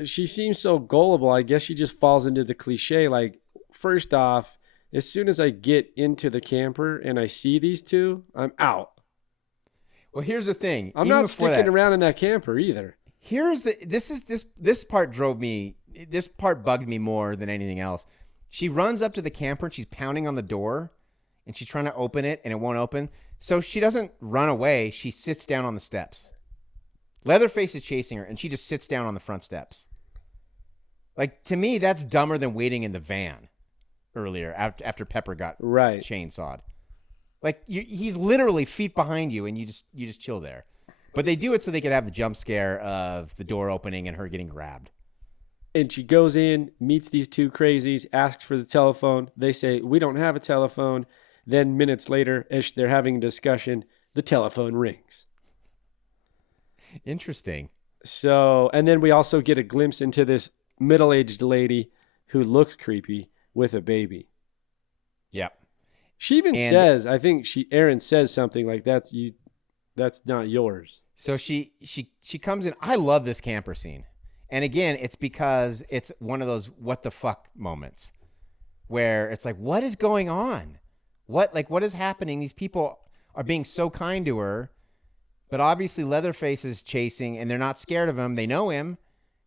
she seems so gullible. I guess she just falls into the cliche. Like, first off, as soon as I get into the camper and I see these two, I'm out. Well, here's the thing. I'm Even not before sticking that, around in that camper either. This part bugged me more than anything else. She runs up to the camper and she's pounding on the door and she's trying to open it and it won't open. So she doesn't run away. She sits down on the steps. Leatherface is chasing her and she just sits down on the front steps. Like, to me, that's dumber than waiting in the van earlier after Pepper got chainsawed. Like, he's literally feet behind you and you just chill there. But they do it so they could have the jump scare of the door opening and her getting grabbed. And she goes in, meets these two crazies, asks for the telephone. They say, we don't have a telephone. Then minutes later, as they're having a discussion, the telephone rings. Interesting. So, and then we also get a glimpse into this middle-aged lady who looks creepy with a baby. Yep. She even says, I think Erin says something like, that's not yours. So she comes in. I love this camper scene. And again, it's because it's one of those what the fuck moments where it's like, what is going on? What is happening? These people are being so kind to her, but obviously Leatherface is chasing and they're not scared of him. They know him,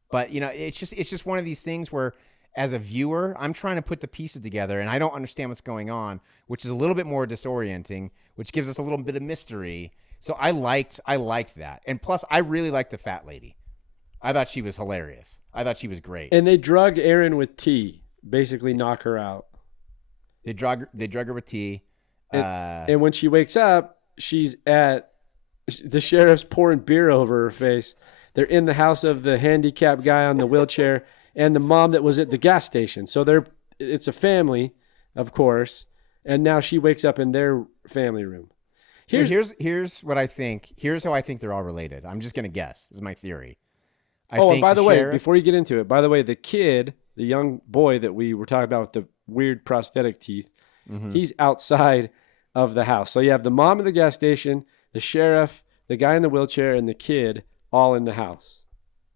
but it's just one of these things where as a viewer, I'm trying to put the pieces together and I don't understand what's going on, which is a little bit more disorienting, which gives us a little bit of mystery. So I liked that. And plus I really liked the fat lady. I thought she was hilarious. I thought she was great. And they drug Erin with tea, basically knock her out. They drug her with tea. And when she wakes up, she's at the sheriff's pouring beer over her face. They're in the house of the handicapped guy on the wheelchair and the mom that was at the gas station. So it's a family, of course. And now she wakes up in their family room. Here's what I think. Here's how I think they're all related. I'm just gonna guess. This is my theory. And by the way, before you get into it, the kid, the young boy that we were talking about with the weird prosthetic teeth, he's outside of the house. So you have the mom at the gas station, the sheriff, the guy in the wheelchair, and the kid all in the house.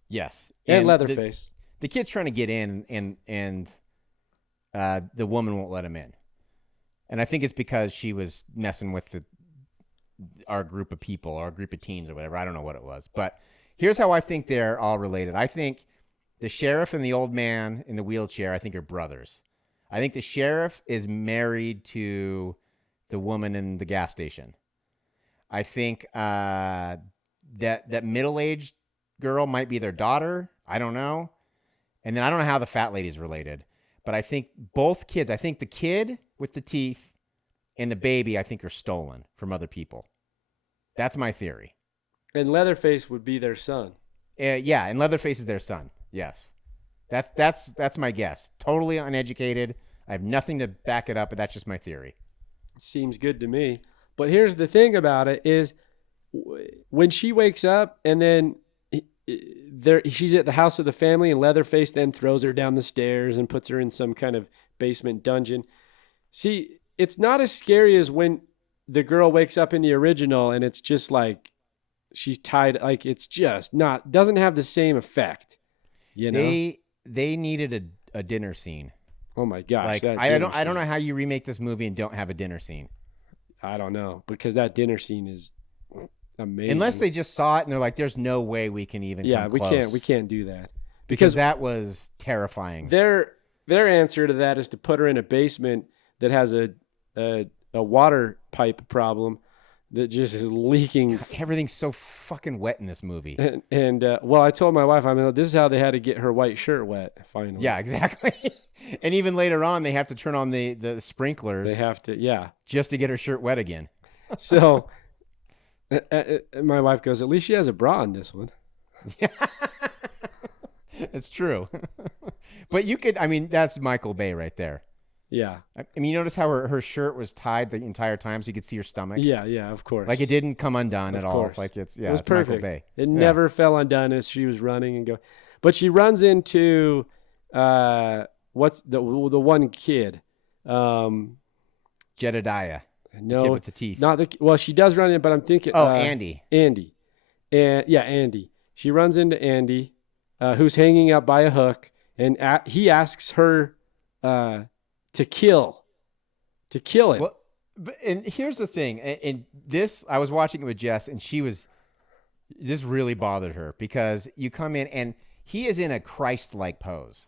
Yes. And Leatherface. The kid's trying to get in and the woman won't let him in. And I think it's because she was messing with our group of people, our group of teens or whatever. I don't know what it was. But here's how I think they're all related. I think the sheriff and the old man in the wheelchair, I think, are brothers. I think the sheriff is married to the woman in the gas station. I think that middle-aged girl might be their daughter. I don't know. And then I don't know how the fat lady's related. But I think both kids, I think the kid with the teeth and the baby, I think, are stolen from other people. That's my theory. And Leatherface would be their son. Yeah, and Leatherface is their son. Yes. That's my guess. Totally uneducated. I have nothing to back it up, but that's just my theory. Seems good to me. But here's the thing about it is when she wakes up and then she's at the house of the family and Leatherface then throws her down the stairs and puts her in some kind of basement dungeon. See, it's not as scary as when the girl wakes up in the original and it's just like she's tied, like it's just doesn't have the same effect. You know? They needed a dinner scene. Oh my gosh. Like I don't know how you remake this movie and don't have a dinner scene. I don't know, because that dinner scene is amazing. Unless they just saw it and they're like, there's no way we can even come close. We can't do that. Because that was terrifying. Their answer to that is to put her in a basement that has a water pipe problem that just is leaking. Everything's so fucking wet in this movie. And well, I told my wife, this is how they had to get her white shirt wet. Finally, Yeah, exactly. And even later on, they have to turn on the sprinklers. they have to. Yeah. just to get her shirt wet again. So my wife goes, at least she has a bra in this one. It's true. But you could, that's Michael Bay right there. Yeah. You notice how her shirt was tied the entire time so you could see her stomach? Yeah, of course. Like it didn't come undone at all. Course. Like it was it's perfect. Michael Bay. It never fell undone as she was running and go. But she runs into what's the one kid? Jedediah. No, kid with the teeth. Not the. Well, she does run in, but I'm thinking. Andy. Andy, and Andy. She runs into Andy, who's hanging up by a hook, and he asks her to kill him. Well, and here's the thing. And this, I was watching it with Jess, and this really bothered her because you come in and he is in a Christ-like pose.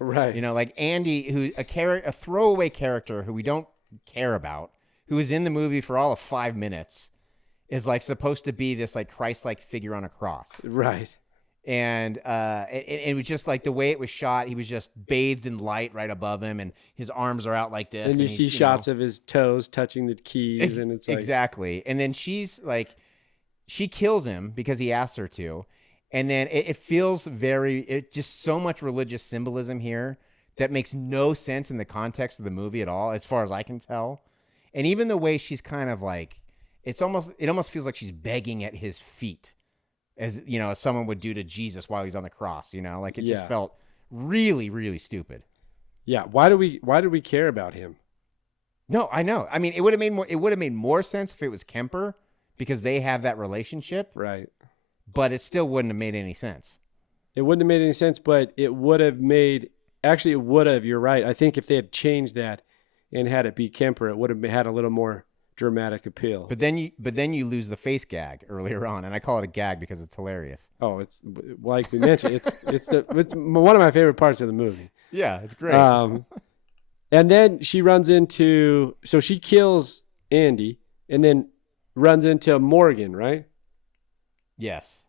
Right. Like Andy, who a throwaway character who we don't care about, who is in the movie for all of 5 minutes, is like supposed to be this like Christ-like figure on a cross. Right. And it was just like the way it was shot. He was just bathed in light right above him, and his arms are out like this. And you see shots of his toes touching the keys, and it's like exactly. And then she's like, she kills him because he asks her to, and then it feels just so much religious symbolism here that makes no sense in the context of the movie at all, as far as I can tell. And even the way she's kind of like, it almost feels like she's begging at his feet. As someone would do to Jesus while he's on the cross, like it just felt really, really stupid. Yeah. Why do we care about him? No, I know. It would have made more sense if it was Kemper because they have that relationship. Right. But it still wouldn't have made any sense. It wouldn't have made any sense, but it would have you're right. I think if they had changed that and had it be Kemper, it would have had a little more dramatic appeal. But then you lose the face gag earlier on, and I call it a gag because it's hilarious. Oh, it's like we mentioned, it's one of my favorite parts of the movie. Yeah, it's great. And then she she kills Andy and then runs into Morgan, right? Yes.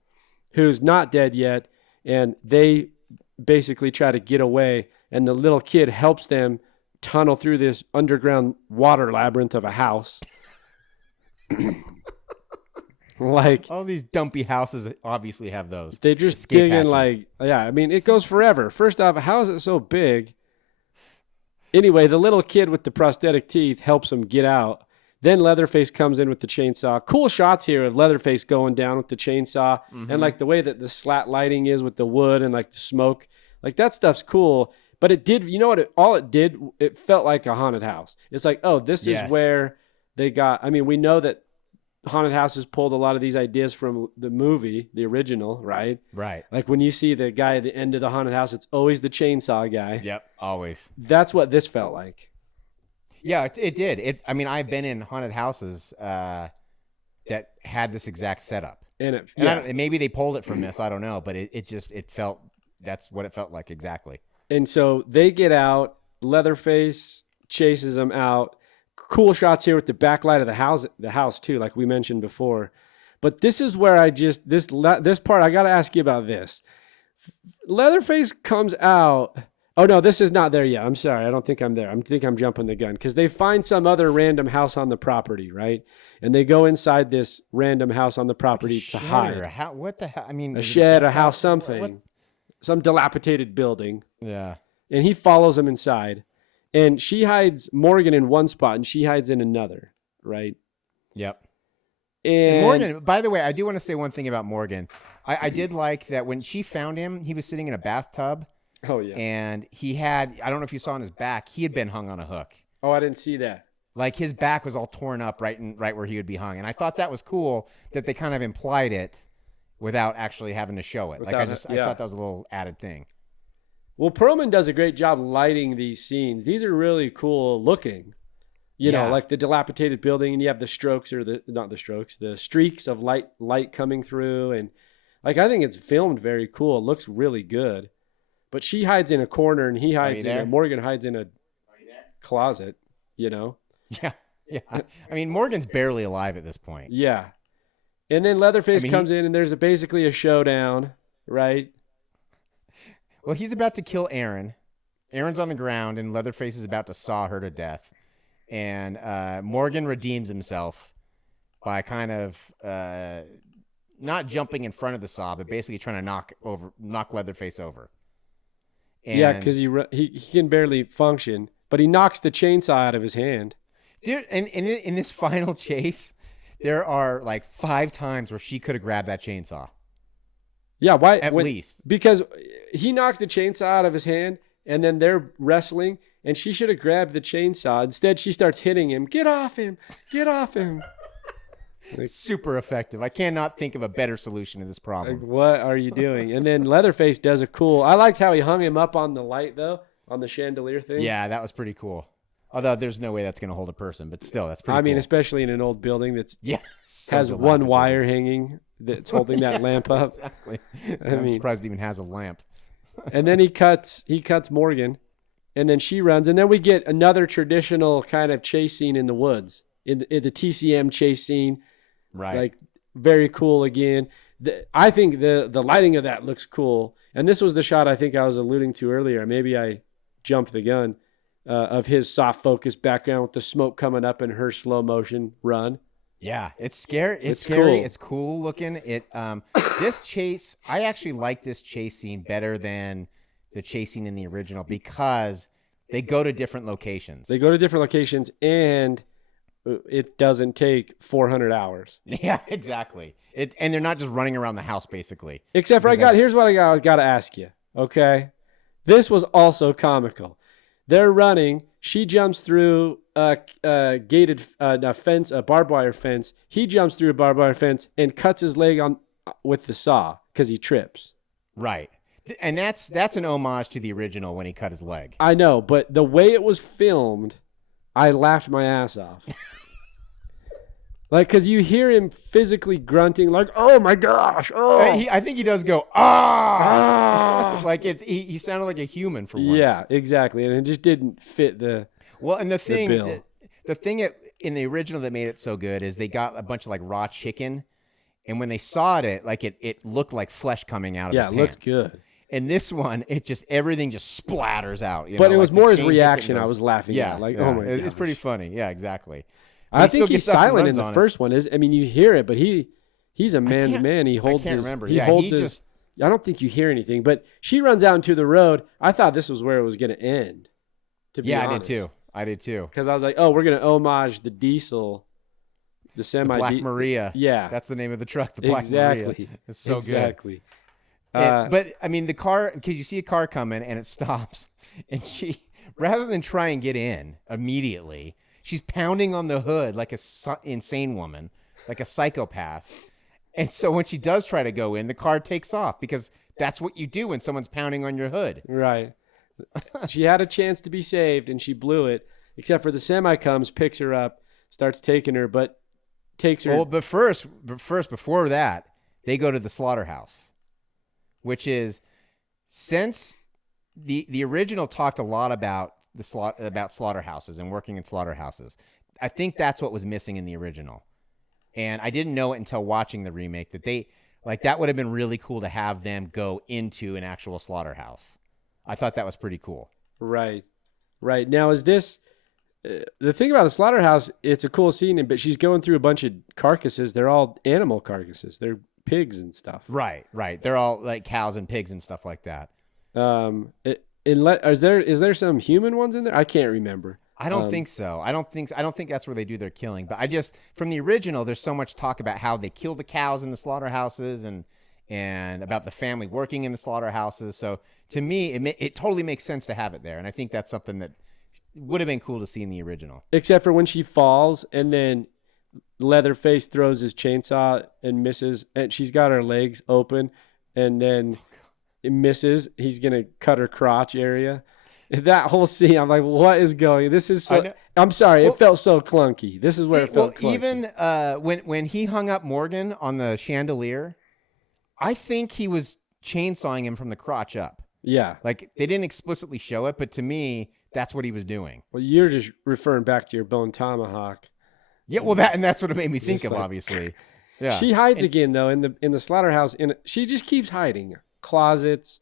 Who's not dead yet, and they basically try to get away, and the little kid helps them tunnel through this underground water labyrinth of a house. Like all these dumpy houses obviously have those. They just escape dig in hatches. it goes forever. First off, how is it so big? Anyway, the little kid with the prosthetic teeth helps him get out. Then Leatherface comes in with the chainsaw. Cool shots here of Leatherface going down with the chainsaw, and like the way that the slat lighting is with the wood and like the smoke. Like that stuff's cool. But it did, it felt like a haunted house. It's like, oh, this is where they got, we know that haunted houses pulled a lot of these ideas from the movie, the original, right? Right. Like when you see the guy at the end of the haunted house, it's always the chainsaw guy. Yep, always. That's what this felt like. Yeah, it did. I've been in haunted houses that had this exact setup. And maybe they pulled it from this, I don't know, but it felt, that's what it felt like exactly. And so they get out. Leatherface chases them out. Cool shots here with the backlight of the house too, like we mentioned before. But this is where this part I got to ask you about this. Leatherface comes out. Oh no, this is not there yet. I'm sorry, I don't think I'm there. I think I'm jumping the gun because they find some other random house on the property, right? And they go inside this random house on the property to hide. What the hell? A shed, a house, something. Some dilapidated building. Yeah. And he follows them inside. And she hides Morgan in one spot and she hides in another, right? Yep. And Morgan, by the way, I do want to say one thing about Morgan. I did like that when she found him, he was sitting in a bathtub. Oh, yeah. And he had, I don't know if you saw on his back, he had been hung on a hook. Oh, I didn't see that. Like his back was all torn up right where he would be hung. And I thought that was cool that they kind of implied it without actually having to show it. I thought that was a little added thing. Well, Perlman does a great job lighting these scenes. These are really cool looking. You know, like the dilapidated building, and you have the strokes the streaks of light coming through. And like, I think it's filmed very cool. It looks really good. But she hides in a corner and he hides Morgan hides in a closet, Yeah. Yeah. I mean, Morgan's barely alive at this point. Yeah. And then Leatherface comes in and there's basically a showdown, right? Well, he's about to kill Aaron. Aaron's on the ground and Leatherface is about to saw her to death. And Morgan redeems himself by kind of not jumping in front of the saw, but basically trying to knock Leatherface over. And, yeah, because he can barely function, but he knocks the chainsaw out of his hand. Dude, and in this final chase, there are like 5 times where she could have grabbed that chainsaw. Yeah, why? At least. Because he knocks the chainsaw out of his hand, and then they're wrestling, and she should have grabbed the chainsaw. Instead, she starts hitting him. Get off him! Get off him! Super effective. I cannot think of a better solution to this problem. Like, what are you doing? And then Leatherface does a cool. I liked how he hung him up on the light, though, on the chandelier thing. Yeah, that was pretty cool. Although there's no way that's going to hold a person, but still, that's pretty cool. I mean, especially in an old building that's so has one wire hanging that's holding that lamp up. Exactly. I'm surprised it even has a lamp. And then he cuts Morgan, and then she runs, and then we get another traditional kind of chase scene in the woods, in the TCM chase scene. Right. Like, very cool again. I think the lighting of that looks cool. And this was the shot I think I was alluding to earlier. Maybe I jumped the gun. Of his soft focus background with the smoke coming up and her slow motion run. Yeah, it's scary. It's scary. Cool. It's cool looking. This chase, I actually like this chase scene better than the chase scene in the original because they go to different locations. And it doesn't take 400 hours. Yeah, exactly. And they're not just running around the house basically. Except for here's what I got to ask you. Okay, this was also comical. They're running. She jumps through a gated fence, a barbed wire fence. He jumps through a barbed wire fence and cuts his leg on with the saw because he trips. Right. And that's an homage to the original when he cut his leg. I know, but the way it was filmed, I laughed my ass off. Like, because you hear him physically grunting, like, "Oh my gosh!" Oh, I think he does go ah, like he sounded like a human for once. Yeah, exactly, and it just didn't fit the. Well, and the thing in the original that made it so good is they got a bunch of like raw chicken, and when they sawed it, like it looked like flesh coming out of his pants. Yeah, it looked good. And this one, everything just splatters out. But it was more his reaction I was laughing at. Like, oh my god, it's pretty funny. Yeah, exactly. I think he's silent in the first one. I mean, you hear it, but he's a man's man. He holds I can't his. Remember. He holds his. I don't think you hear anything. But she runs out into the road. I thought this was where it was going to end. To be honest. I did too. Because I was like, oh, we're going to homage the diesel, the semi. The Black Maria. Yeah, that's the name of the truck. The Black Maria. It's so good. Exactly. But I mean, the car, because you see a car coming and it stops, and she, rather than try and get in immediately, she's pounding on the hood like a insane woman, like a psychopath. And so when she does try to go in, the car takes off because that's what you do when someone's pounding on your hood. Right. She had a chance to be saved and she blew it, except for the semi comes, picks her up, starts taking her, but takes her. Well, but first, before that, they go to the slaughterhouse, which is, since the original talked a lot about about slaughterhouses and working in slaughterhouses. I think that's what was missing in the original. And I didn't know it until watching the remake that that would have been really cool to have them go into an actual slaughterhouse. I thought that was pretty cool. Right. Now, is this the thing about the slaughterhouse? It's a cool scene, but she's going through a bunch of carcasses. They're all animal carcasses. They're pigs and stuff. Right. They're all like cows and pigs and stuff like that. Is there some human ones in there? I can't remember. I don't think so. I don't think that's where they do their killing. But from the original, there's so much talk about how they kill the cows in the slaughterhouses and about the family working in the slaughterhouses. So to me, it totally makes sense to have it there. And I think that's something that would have been cool to see in the original. Except for when she falls and then Leatherface throws his chainsaw and misses, and she's got her legs open, and then it misses. He's gonna cut her crotch area. That whole scene, I'm like, what is going? This is so. I'm sorry, it felt so clunky. This is where it felt clunky. Even when he hung up Morgan on the chandelier, I think he was chainsawing him from the crotch up. Yeah, like they didn't explicitly show it, but to me, that's what he was doing. Well, you're just referring back to your bone tomahawk. Yeah, well, that's what it made me think of, like- obviously. Yeah. She hides again though in the slaughterhouse. She just keeps hiding closets.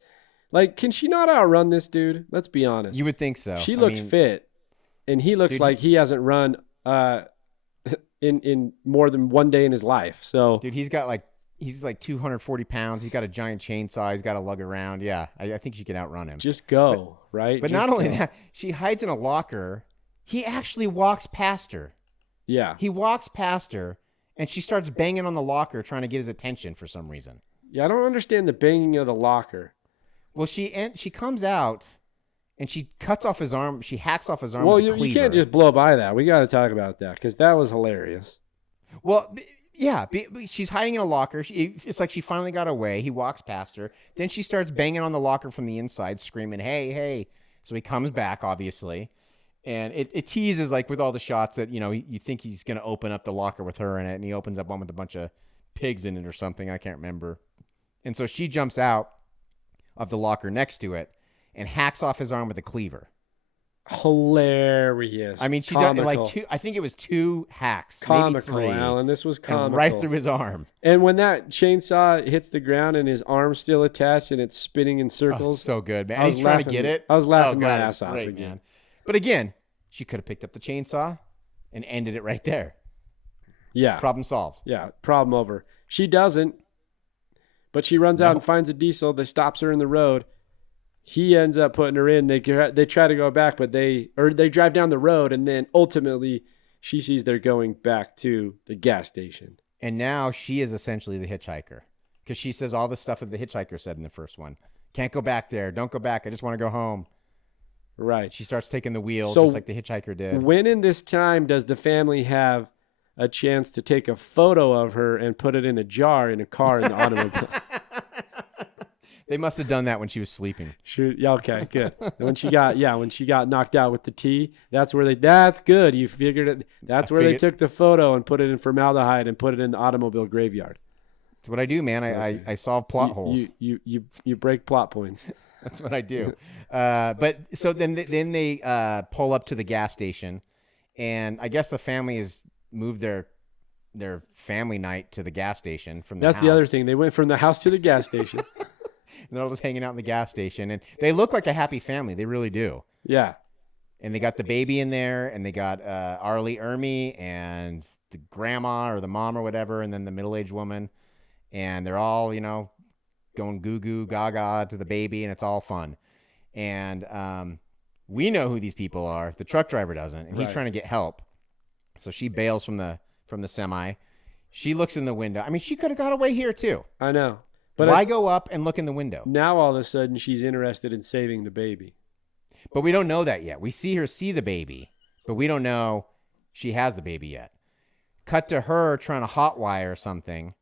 Like, can she not outrun this dude? Let's be honest. You would think so. She looks fit, and he looks Dude, like he hasn't run in more than one day in his life. So, dude, he's like 240 pounds. He's got a giant chainsaw. He's got to lug around. Yeah, I think she can outrun him. just go, right? But Just not only go. that, she hides in a locker. He actually walks past her. Yeah. He walks past her, and she starts banging on the locker, trying to get his attention for some reason. Yeah, I don't understand the banging of the locker. Well, she comes out, and she cuts off his arm. She hacks off his arm. Well, with a you cleaver. can't just blow by that. We got to talk about that because that was hilarious. Well, yeah, she's hiding in a locker. It's like she finally got away. He walks past her. Then she starts banging on the locker from the inside, screaming, "Hey, hey!" So he comes back, obviously. And it teases, like, with all the shots that, you think he's going to open up the locker with her in it, and he opens up one with a bunch of pigs in it or something. I can't remember. And so she jumps out of the locker next to it and hacks off his arm with a cleaver. Hilarious. I mean, she comical. did like two. I think it was 2 hacks, Comical, maybe 3, Alan. This was and comical. right through his arm. And when that chainsaw hits the ground and his arm's still attached and it's spinning in Oh, circles, so good, man. I was He's trying to laughing- get it. I was laughing Oh, my God, ass it's off great, again. man. But again, she could have picked up the chainsaw and ended it right there. yeah, Problem solved. yeah, problem over. She doesn't, but she runs out and finds a diesel. They stops her in the road. He ends up putting her in. They try to go back, but they drive down the road, and then ultimately she sees they're going back to the gas station. And now she is essentially the hitchhiker because she says all the stuff that the hitchhiker said in the first one. Can't go back there. Don't go back. I just want to go home. Right. She starts taking the wheel So just like the hitchhiker did. When in this time does the family have a chance to take a photo of her and put it in a jar in a car in the automobile? They must have done that when she was sleeping. Shoot. Yeah, okay, good. When she got knocked out with the tea, that's good. You figured it. That's where they took the photo and put it in formaldehyde and put it in the automobile graveyard. That's what I do, man. I solve plot holes. You break plot points. That's what I do. But so then they pull up to the gas station, and I guess the family has moved their family night to the gas station from the house. That's the other thing. They went from the house to the gas station. And they're all just hanging out in the gas station, and they look like a happy family. They really do. Yeah. And they got the baby in there, and they got Ermey and the grandma or the mom or whatever, and then the middle-aged woman, and they're all going goo goo gaga to the baby, and it's all fun. And we know who these people are. The truck driver doesn't, and he's Right. trying to get help. So she bails from the semi. She looks in the window. I mean, she could have got away here too. I know. But Why go up and look in the window? now all of a sudden she's interested in saving the baby. But we don't know that yet. We see her see the baby, but we don't know she has the baby yet. Cut to her trying to hotwire something,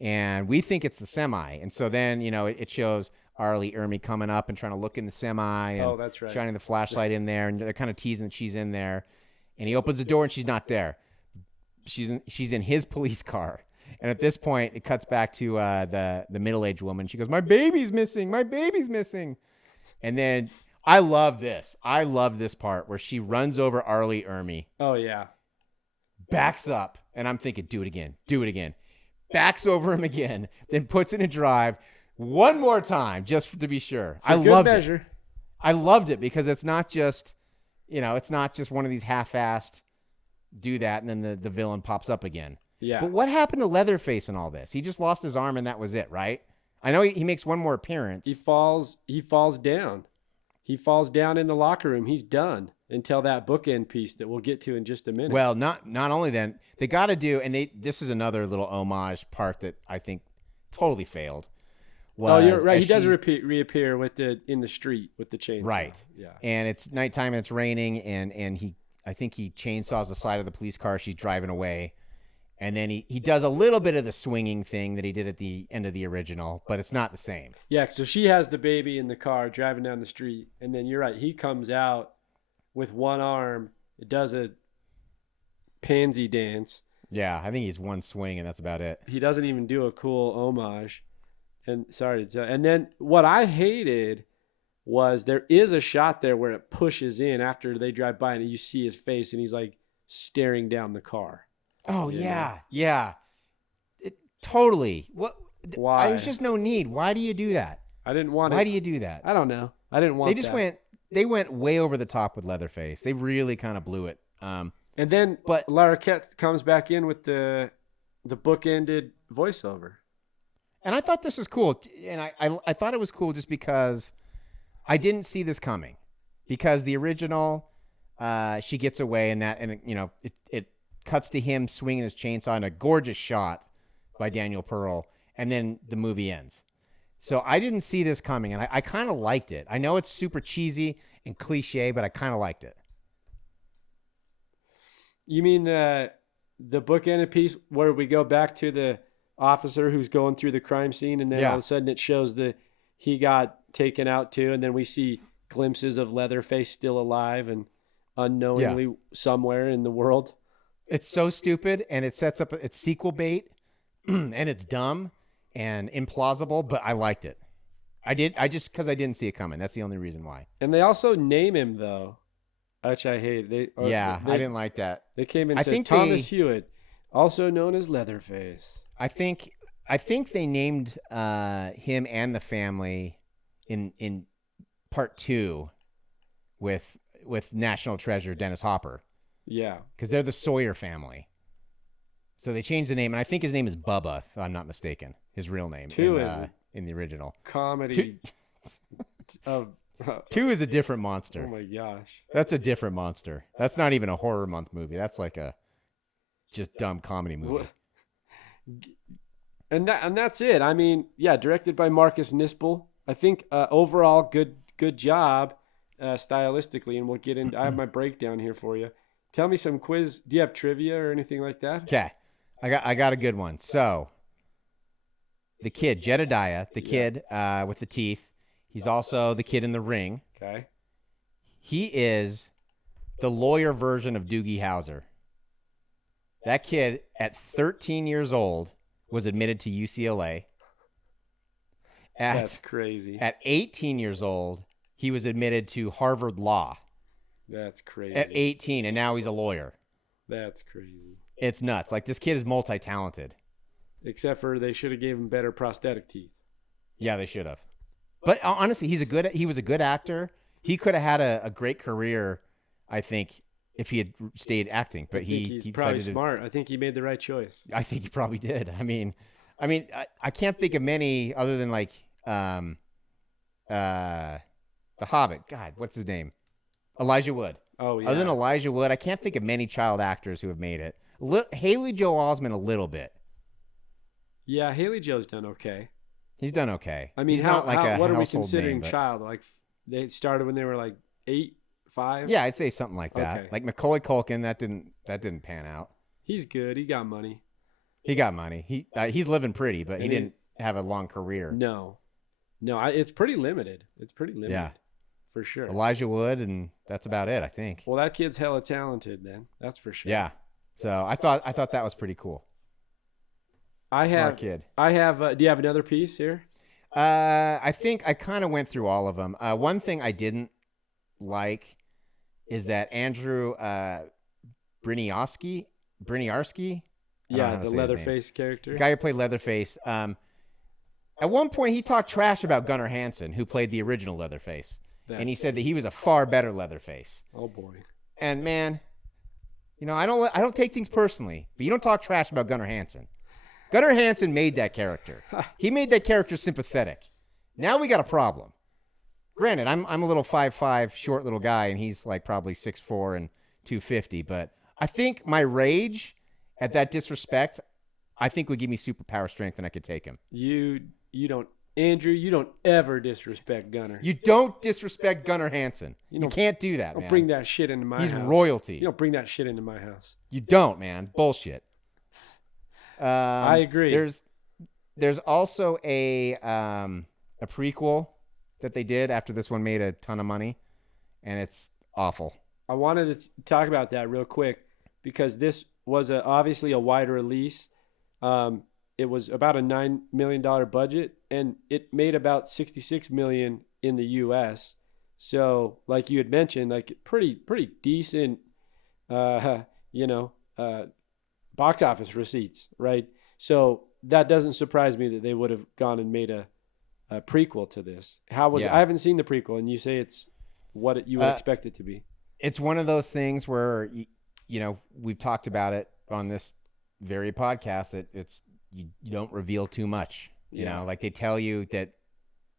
and we think it's the semi. And so then, it shows Ermey coming up and trying to look in the semi and Oh, that's right. shining the flashlight in there, and they're kind of teasing that she's in there. And he opens the door and she's not there. She's in his police car. And at this point, it cuts back to the middle-aged woman. She goes, "My baby's missing. My baby's missing." And then I love this. I love this part where she runs over Ermey, Oh yeah. backs up, and I'm thinking, do it again. Backs over him again, then puts it in drive one more time just to be sure. I For good loved measure. it. I loved it because it's not just, it's not just one of these half-assed do that and then the villain pops up again. Yeah. But what happened to Leatherface in all this? He just lost his arm and that was it, right? I know he makes one more appearance. He falls down. He falls down in the locker room. He's done until that bookend piece that we'll get to in just a minute. Well, not only then, they got to do, and this is another little homage part that I think totally failed. You're right. He does she's- reappear in the street with the chainsaw. Right. Yeah. And it's nighttime and it's raining, and I think he chainsaws the side of the police car. She's driving away. And then he does a little bit of the swinging thing that he did at the end of the original, but it's not the same. Yeah. So she has the baby in the car driving down the street, and then you're right. He comes out with one arm. It does a pansy dance. Yeah, I think he's one swing, and that's about it. He doesn't even do a cool homage. And then what I hated was there is a shot there where it pushes in after they drive by, and you see his face, and he's like staring down the car. Oh You yeah, yeah. Totally. What? Why? There's just no need. Why do you do that? I didn't want Why it. do you do that? I don't know. I didn't want They just that. They went way over the top with Leatherface. They really kind of blew it. And then but Larroquette comes back in with the bookended voiceover. And I thought this was cool. And I thought it was cool just because I didn't see this coming. Because the original, she gets away and it cuts to him swinging his chainsaw in a gorgeous shot by Daniel Pearl. And then the movie ends. So I didn't see this coming, and I kind of liked it. I know it's super cheesy and cliche, but I kind of liked it. You mean the bookended piece where we go back to the officer who's going through the crime scene, and then all of a sudden it shows he got taken out too, and then we see glimpses of Leatherface still alive and unknowingly somewhere in the world. It's so stupid, and it sets up it's sequel bait, and it's dumb and implausible, but I liked it. I just because I didn't see it coming. That's the only reason why. And they also name him though, which I hate. I didn't like that. They came in and said Thomas Hewitt, also known as Leatherface. I think they named him and the family in part 2 with National Treasure Dennis Hopper. Yeah, because they're the Sawyer family. So they changed the name, and I think his name is Bubba, if I'm not mistaken. His real name in the original. Comedy. 2 is a different monster. Oh my gosh. That's a different monster. That's not even a horror month movie. That's like a just dumb comedy movie. And that's it. I mean, yeah, directed by Marcus Nipsel. I think overall good job stylistically, and we'll get into. I have my breakdown here for you. Tell me some quiz. Do you have trivia or anything like that? Okay, I got a good one. So the kid Jedediah, the kid with the teeth, he's also the kid in The Ring. Okay. He is the lawyer version of Doogie Howser. That kid at 13 years old was admitted to UCLA. That's crazy. At 18 years old, he was admitted to Harvard Law. That's crazy. At 18, and now he's a lawyer. That's crazy. It's nuts. Like, this kid is multi-talented. Except for they should have gave him better prosthetic teeth. Yeah, they should have. But honestly, he was a good actor. He could have had a great career, I think, if he had stayed acting. But he's probably smart. I think he made the right choice. I think he probably did. I mean, I can't think of many other than like The Hobbit. God, what's his name? Elijah Wood. Oh yeah. Other than Elijah Wood, I can't think of many child actors who have made it. Haley Joel Osment a little bit. Yeah, Haley Joe's done okay. He's done okay. I mean, he's not like a what are we household considering name, child? Like they started when they were like 8, 5? Yeah, I'd say something like that. Okay. Like Macaulay Culkin, that didn't pan out. He's good. He got money. He got money. He's living pretty, but he didn't have a long career. No, it's pretty limited. Yeah, for sure. Elijah Wood, and that's about it, I think. Well, that kid's hella talented, then. That's for sure. Yeah. So I thought that was pretty cool. Smart kid. I have. Do you have another piece here? I think I kind of went through all of them. One thing I didn't like is that Andrew Bryniarski. Yeah, the Leatherface character. The guy who played Leatherface. At one point, he talked trash about Gunnar Hansen, who played the original Leatherface. And he said that he was a far better Leatherface. Oh, boy. And, man, I don't take things personally, but you don't talk trash about Gunnar Hansen. Gunnar Hansen made that character. He made that character sympathetic. Now we got a problem. Granted, I'm a little 5'5", short little guy, and he's like probably 6'4" and 250. But I think my rage at that disrespect, I think would give me superpower strength, and I could take him. You don't, Andrew. You don't ever disrespect Gunnar. You don't disrespect Gunnar Hansen. You can't do that, man. Don't bring that shit into my house. He's royalty. You don't bring that shit into my house. You don't, man. Bullshit. I agree. There's also a prequel that they did after this one made a ton of money, and it's awful. I wanted to talk about that real quick because this was obviously a wide release. It was about a $9 million budget, and it made about $66 million in the U.S. So, like you had mentioned, like pretty decent, box office receipts, right? So that doesn't surprise me that they would have gone and made a prequel to this. How was I haven't seen the prequel, and you say it's what you would expect it to be. It's one of those things where we've talked about it on this very podcast that you don't reveal too much. You know, like they tell you that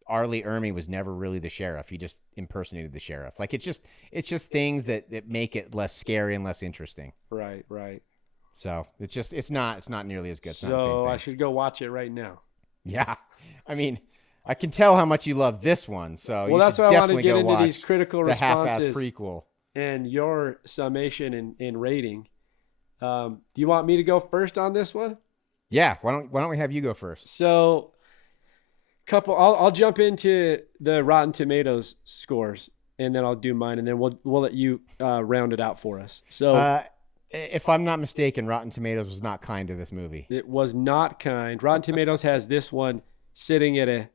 Ermey was never really the sheriff. He just impersonated the sheriff. Like it's just things that make it less scary and less interesting. Right. So it's not nearly as good. It's not the same So thing. I should go watch it right now. Yeah, I mean, I can tell how much you love this one. So Well, that's why I want to get into these critical the half-ass responses prequel and your summation and rating. Do you want me to go first on this one? Yeah, why don't we have you go first? So, I'll jump into the Rotten Tomatoes scores, and then I'll do mine, and then we'll let you round it out for us. So, if I'm not mistaken, Rotten Tomatoes was not kind to this movie. it was not kind. Rotten Tomatoes has this one sitting at a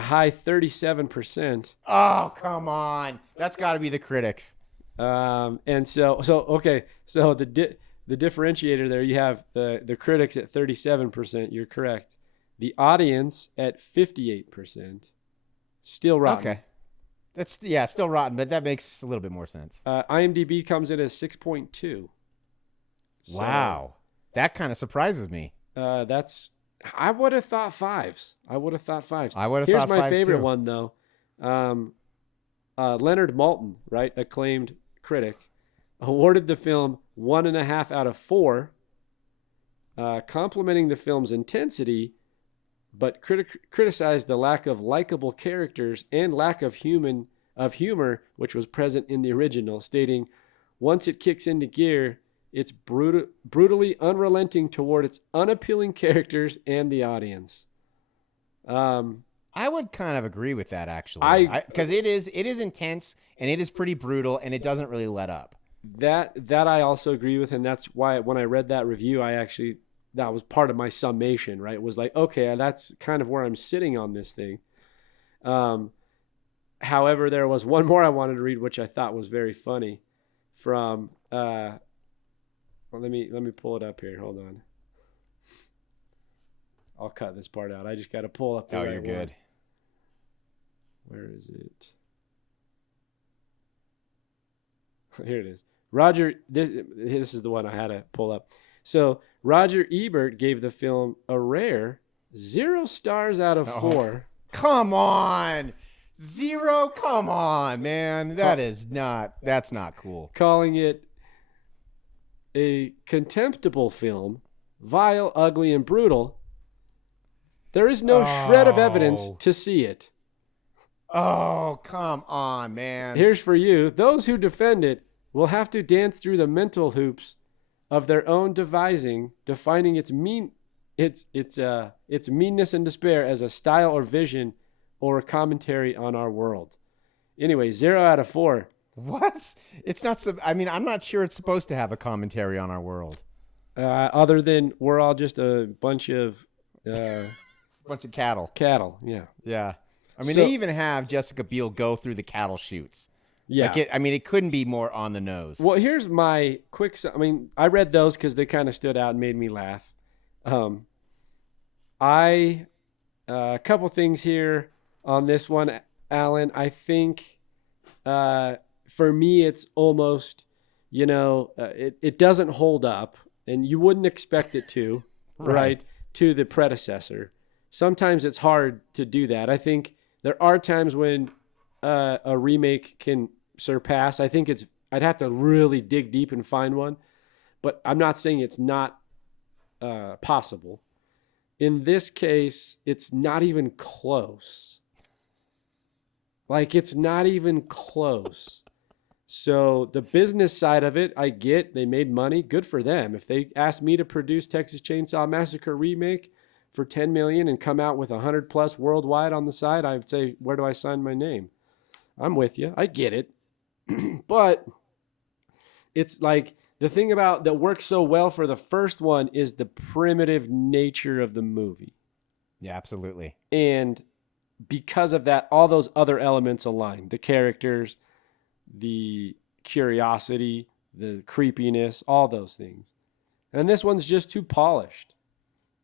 high 37%. Oh, come on. That's got to be the critics. And so okay. So the differentiator there, you have the critics at 37%. You're correct. The audience at 58%. Still rotten. Okay. That's still rotten, but that makes a little bit more sense. IMDb comes in as 6.2. Wow. That kind of surprises me. I would have thought fives. I would have Here's thought my fives favorite too. one though. Leonard Maltin, right, acclaimed critic, awarded the film 1.5 out of 4, complimenting the film's intensity, but criticized the lack of likable characters and lack of humor, which was present in the original, stating, "Once it kicks into gear, it's brutally unrelenting toward its unappealing characters and the audience." I would kind of agree with that actually, because it is intense and it is pretty brutal and it doesn't really let up. That I also agree with, and that's why when I read that review, that was part of my summation, right? It was like, okay, that's kind of where I'm sitting on this thing. However, there was one more I wanted to read, which I thought was very funny from, well, let me pull it up here. Hold on. I'll cut this part out. I just got to pull up the right you're good. Where is it? Here it is. Roger, this is the one I had to pull up. So Roger Ebert gave the film a rare 0 stars out of 4. Come on. 0? Come on, man. That's not cool. Calling it a contemptible film, vile, ugly, and brutal. There is no shred of evidence to see it. Oh, come on, man. Here's for you. Those who defend it will have to dance through the mental hoops of their own devising, defining its meanness and despair as a style or vision or a commentary on our world. Anyway, 0 out of 4. What? It's not. I'm not sure it's supposed to have a commentary on our world. Other than we're all just a bunch of cattle. Cattle, yeah. Yeah. I mean, they even have Jessica Biel go through the cattle chutes. Yeah. It couldn't be more on the nose. Well, here's my quick. I read those because they kind of stood out and made me laugh. A couple things here on this one, Alan. I think for me, it's almost, it doesn't hold up, and you wouldn't expect it to, right? To the predecessor. Sometimes it's hard to do that. I think there are times when a remake can surpass. I think I'd have to really dig deep and find one, but I'm not saying it's not possible. In this case, it's not even close. Like, it's not even close. So the business side of it, I get. They made money. Good for them. If they asked me to produce Texas Chainsaw Massacre remake for $10 million and come out with 100+ worldwide on the side, I would say, where do I sign my name? I'm with you. I get it. But it's like the thing about that works so well for the first one is the primitive nature of the movie. Yeah, absolutely. And because of that, all those other elements align. The characters, the curiosity, the creepiness, all those things. And this one's just too polished.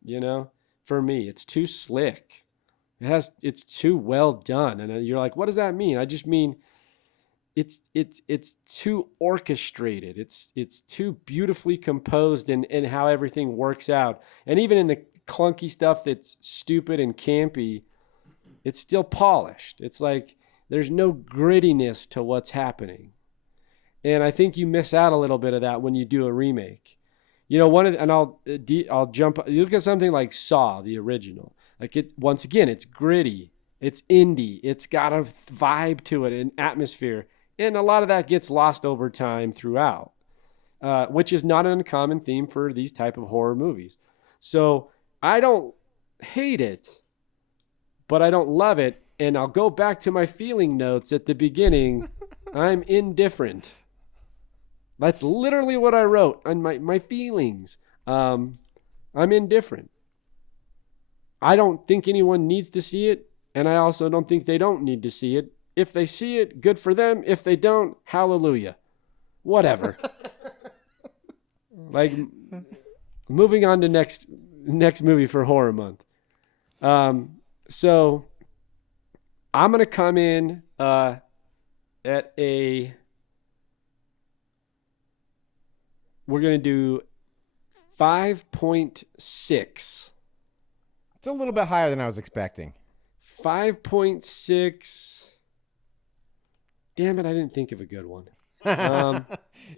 You know, for me, it's too slick. It's too well done. And you're like, what does that mean? I just mean it's too orchestrated. It's too beautifully composed in how everything works out. And even in the clunky stuff that's stupid and campy, it's still polished. It's like there's no grittiness to what's happening. And I think you miss out a little bit of that when you do a remake. You know, I'll jump. You look at something like Saw, the original. Like once again, it's gritty, it's indie, it's got a vibe to it, an atmosphere, and a lot of that gets lost over time throughout, which is not an uncommon theme for these type of horror movies. So I don't hate it, but I don't love it, and I'll go back to my feeling notes at the beginning. I'm indifferent. That's literally what I wrote on my feelings. I'm indifferent. I don't think anyone needs to see it, and I also don't think they don't need to see it. If they see it, good for them. If they don't, hallelujah. Whatever. Like, moving on to next movie for horror month. So I'm going to come in at a... We're going to do 5.6. It's a little bit higher than I was expecting. 5.6. Damn it, I didn't think of a good one.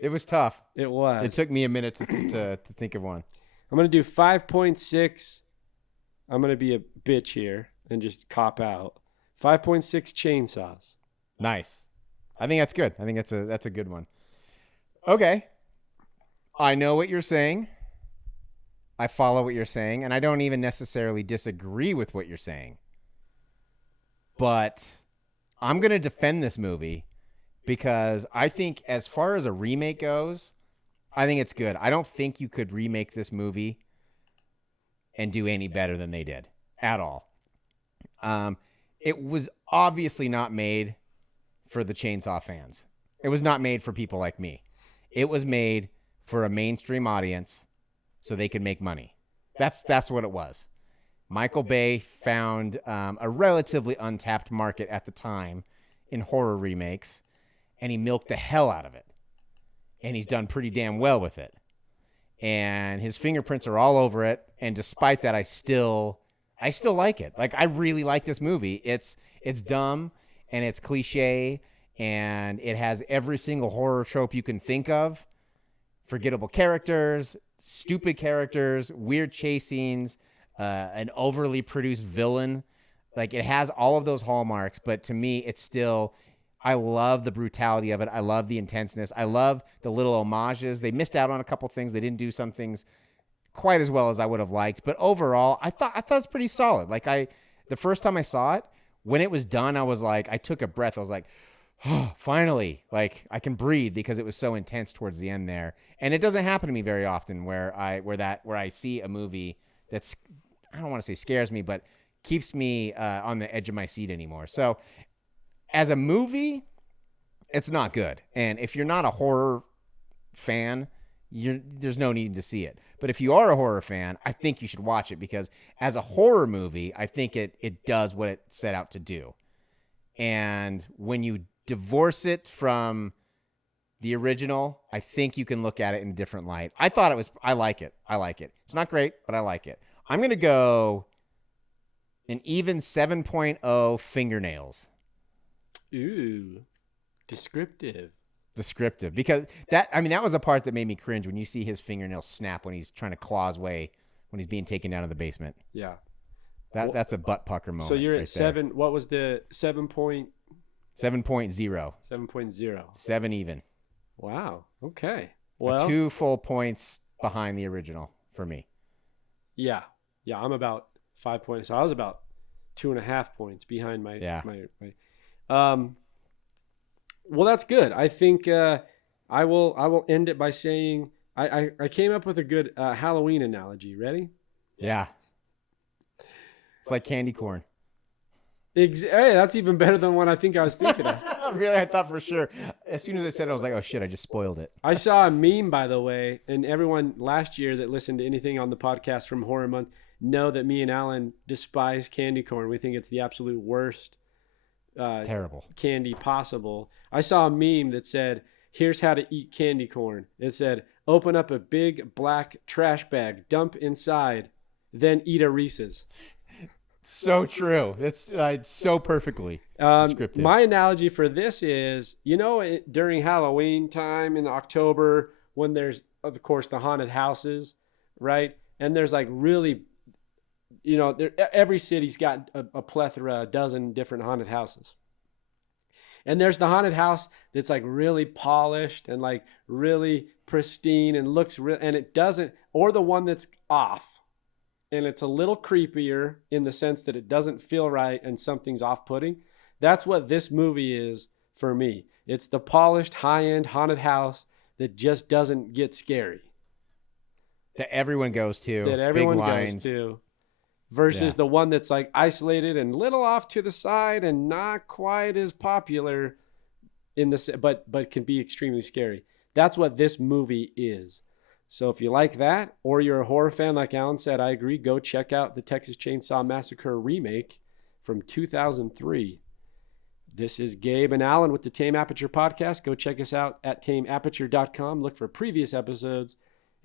It was tough. It was. It took me a minute to think of one. I'm going to do 5.6. I'm going to be a bitch here and just cop out. 5.6 chainsaws. Nice. I think that's good. I think that's a good one. Okay. I know what you're saying. I follow what you're saying, and I don't even necessarily disagree with what you're saying. But I'm going to defend this movie because I think as far as a remake goes, I think it's good. I don't think you could remake this movie and do any better than they did at all. It was obviously not made for the Chainsaw fans. It was not made for people like me. It was made for a mainstream audience so they could make money. That's what it was. Michael Bay found a relatively untapped market at the time in horror remakes, and he milked the hell out of it. And he's done pretty damn well with it. And his fingerprints are all over it, and despite that, I still like it. Like, I really like this movie. It's dumb, and it's cliche, and it has every single horror trope you can think of. Forgettable characters, stupid characters, weird chase scenes, an overly produced villain. Like, it has all of those hallmarks, but to me, it's still, I love the brutality of it. I love the intenseness. I love the little homages. They missed out on a couple things. They didn't do some things quite as well as I would have liked, but overall, I thought it's pretty solid. Like, the first time I saw it, when it was done, I was like, I took a breath. I was like, oh, finally, like, I can breathe, because it was so intense towards the end there. And it doesn't happen to me very often where I see a movie that's, I don't want to say scares me, but keeps me on the edge of my seat anymore. So as a movie, it's not good. And if you're not a horror fan, there's no need to see it. But if you are a horror fan, I think you should watch it, because as a horror movie, I think it does what it set out to do. And when you divorce it from the original, I think you can look at it in a different light. I like it. It's not great, but I like it. I'm going to go an even 7.0 fingernails. Ooh, descriptive. Because that was a part that made me cringe, when you see his fingernails snap when he's trying to claw his way, when he's being taken down to the basement. Yeah. That's a butt pucker moment. So you're at right 7. there. What was the 7 point? 7.0. 7.0. 7 even. Wow. Okay. Well, 2 full points behind the original for me. Yeah. I'm about 5 points. So I was about 2.5 points behind my. Yeah. Well, that's good. I think I will end it by saying I came up with a good Halloween analogy. Ready? Yeah. It's like candy corn. Hey, that's even better than what I think I was thinking of. Really, I thought for sure. As soon as I said it, I was like, oh shit, I just spoiled it. I saw a meme, by the way, and everyone last year that listened to anything on the podcast from Horror Month know that me and Alan despise candy corn. We think it's the absolute worst It's terrible. candy possible. I saw a meme that said, here's how to eat candy corn. It said, open up a big black trash bag, dump inside, then eat a Reese's. So true. It's so perfectly descriptive. My analogy for this is, during Halloween time in October, when there's, of course, the haunted houses, right? And there's like really, every city's got a plethora, a dozen different haunted houses. And there's the haunted house that's like really polished and like really pristine and looks real, and it doesn't, or the one that's off. And it's a little creepier in the sense that it doesn't feel right and something's off-putting. That's what this movie is for me. It's the polished, high-end haunted house that just doesn't get scary. That everyone goes to. That everyone big lines. goes to. Versus the one that's like isolated and little off to the side and not quite as popular but can be extremely scary. That's what this movie is. So if you like that, or you're a horror fan like Alan said, I agree, go check out the Texas Chainsaw Massacre remake from 2003. This is Gabe and Alan with the Tame Aperture podcast. Go check us out at tameaperture.com. Look for previous episodes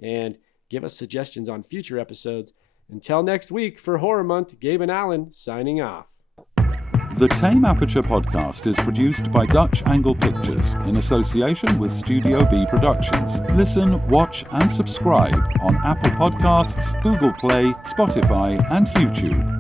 and give us suggestions on future episodes. Until next week for Horror Month, Gabe and Alan signing off. The Tame Aperture podcast is produced by Dutch Angle Pictures in association with Studio B Productions. Listen, watch, and subscribe on Apple Podcasts, Google Play, Spotify, and YouTube.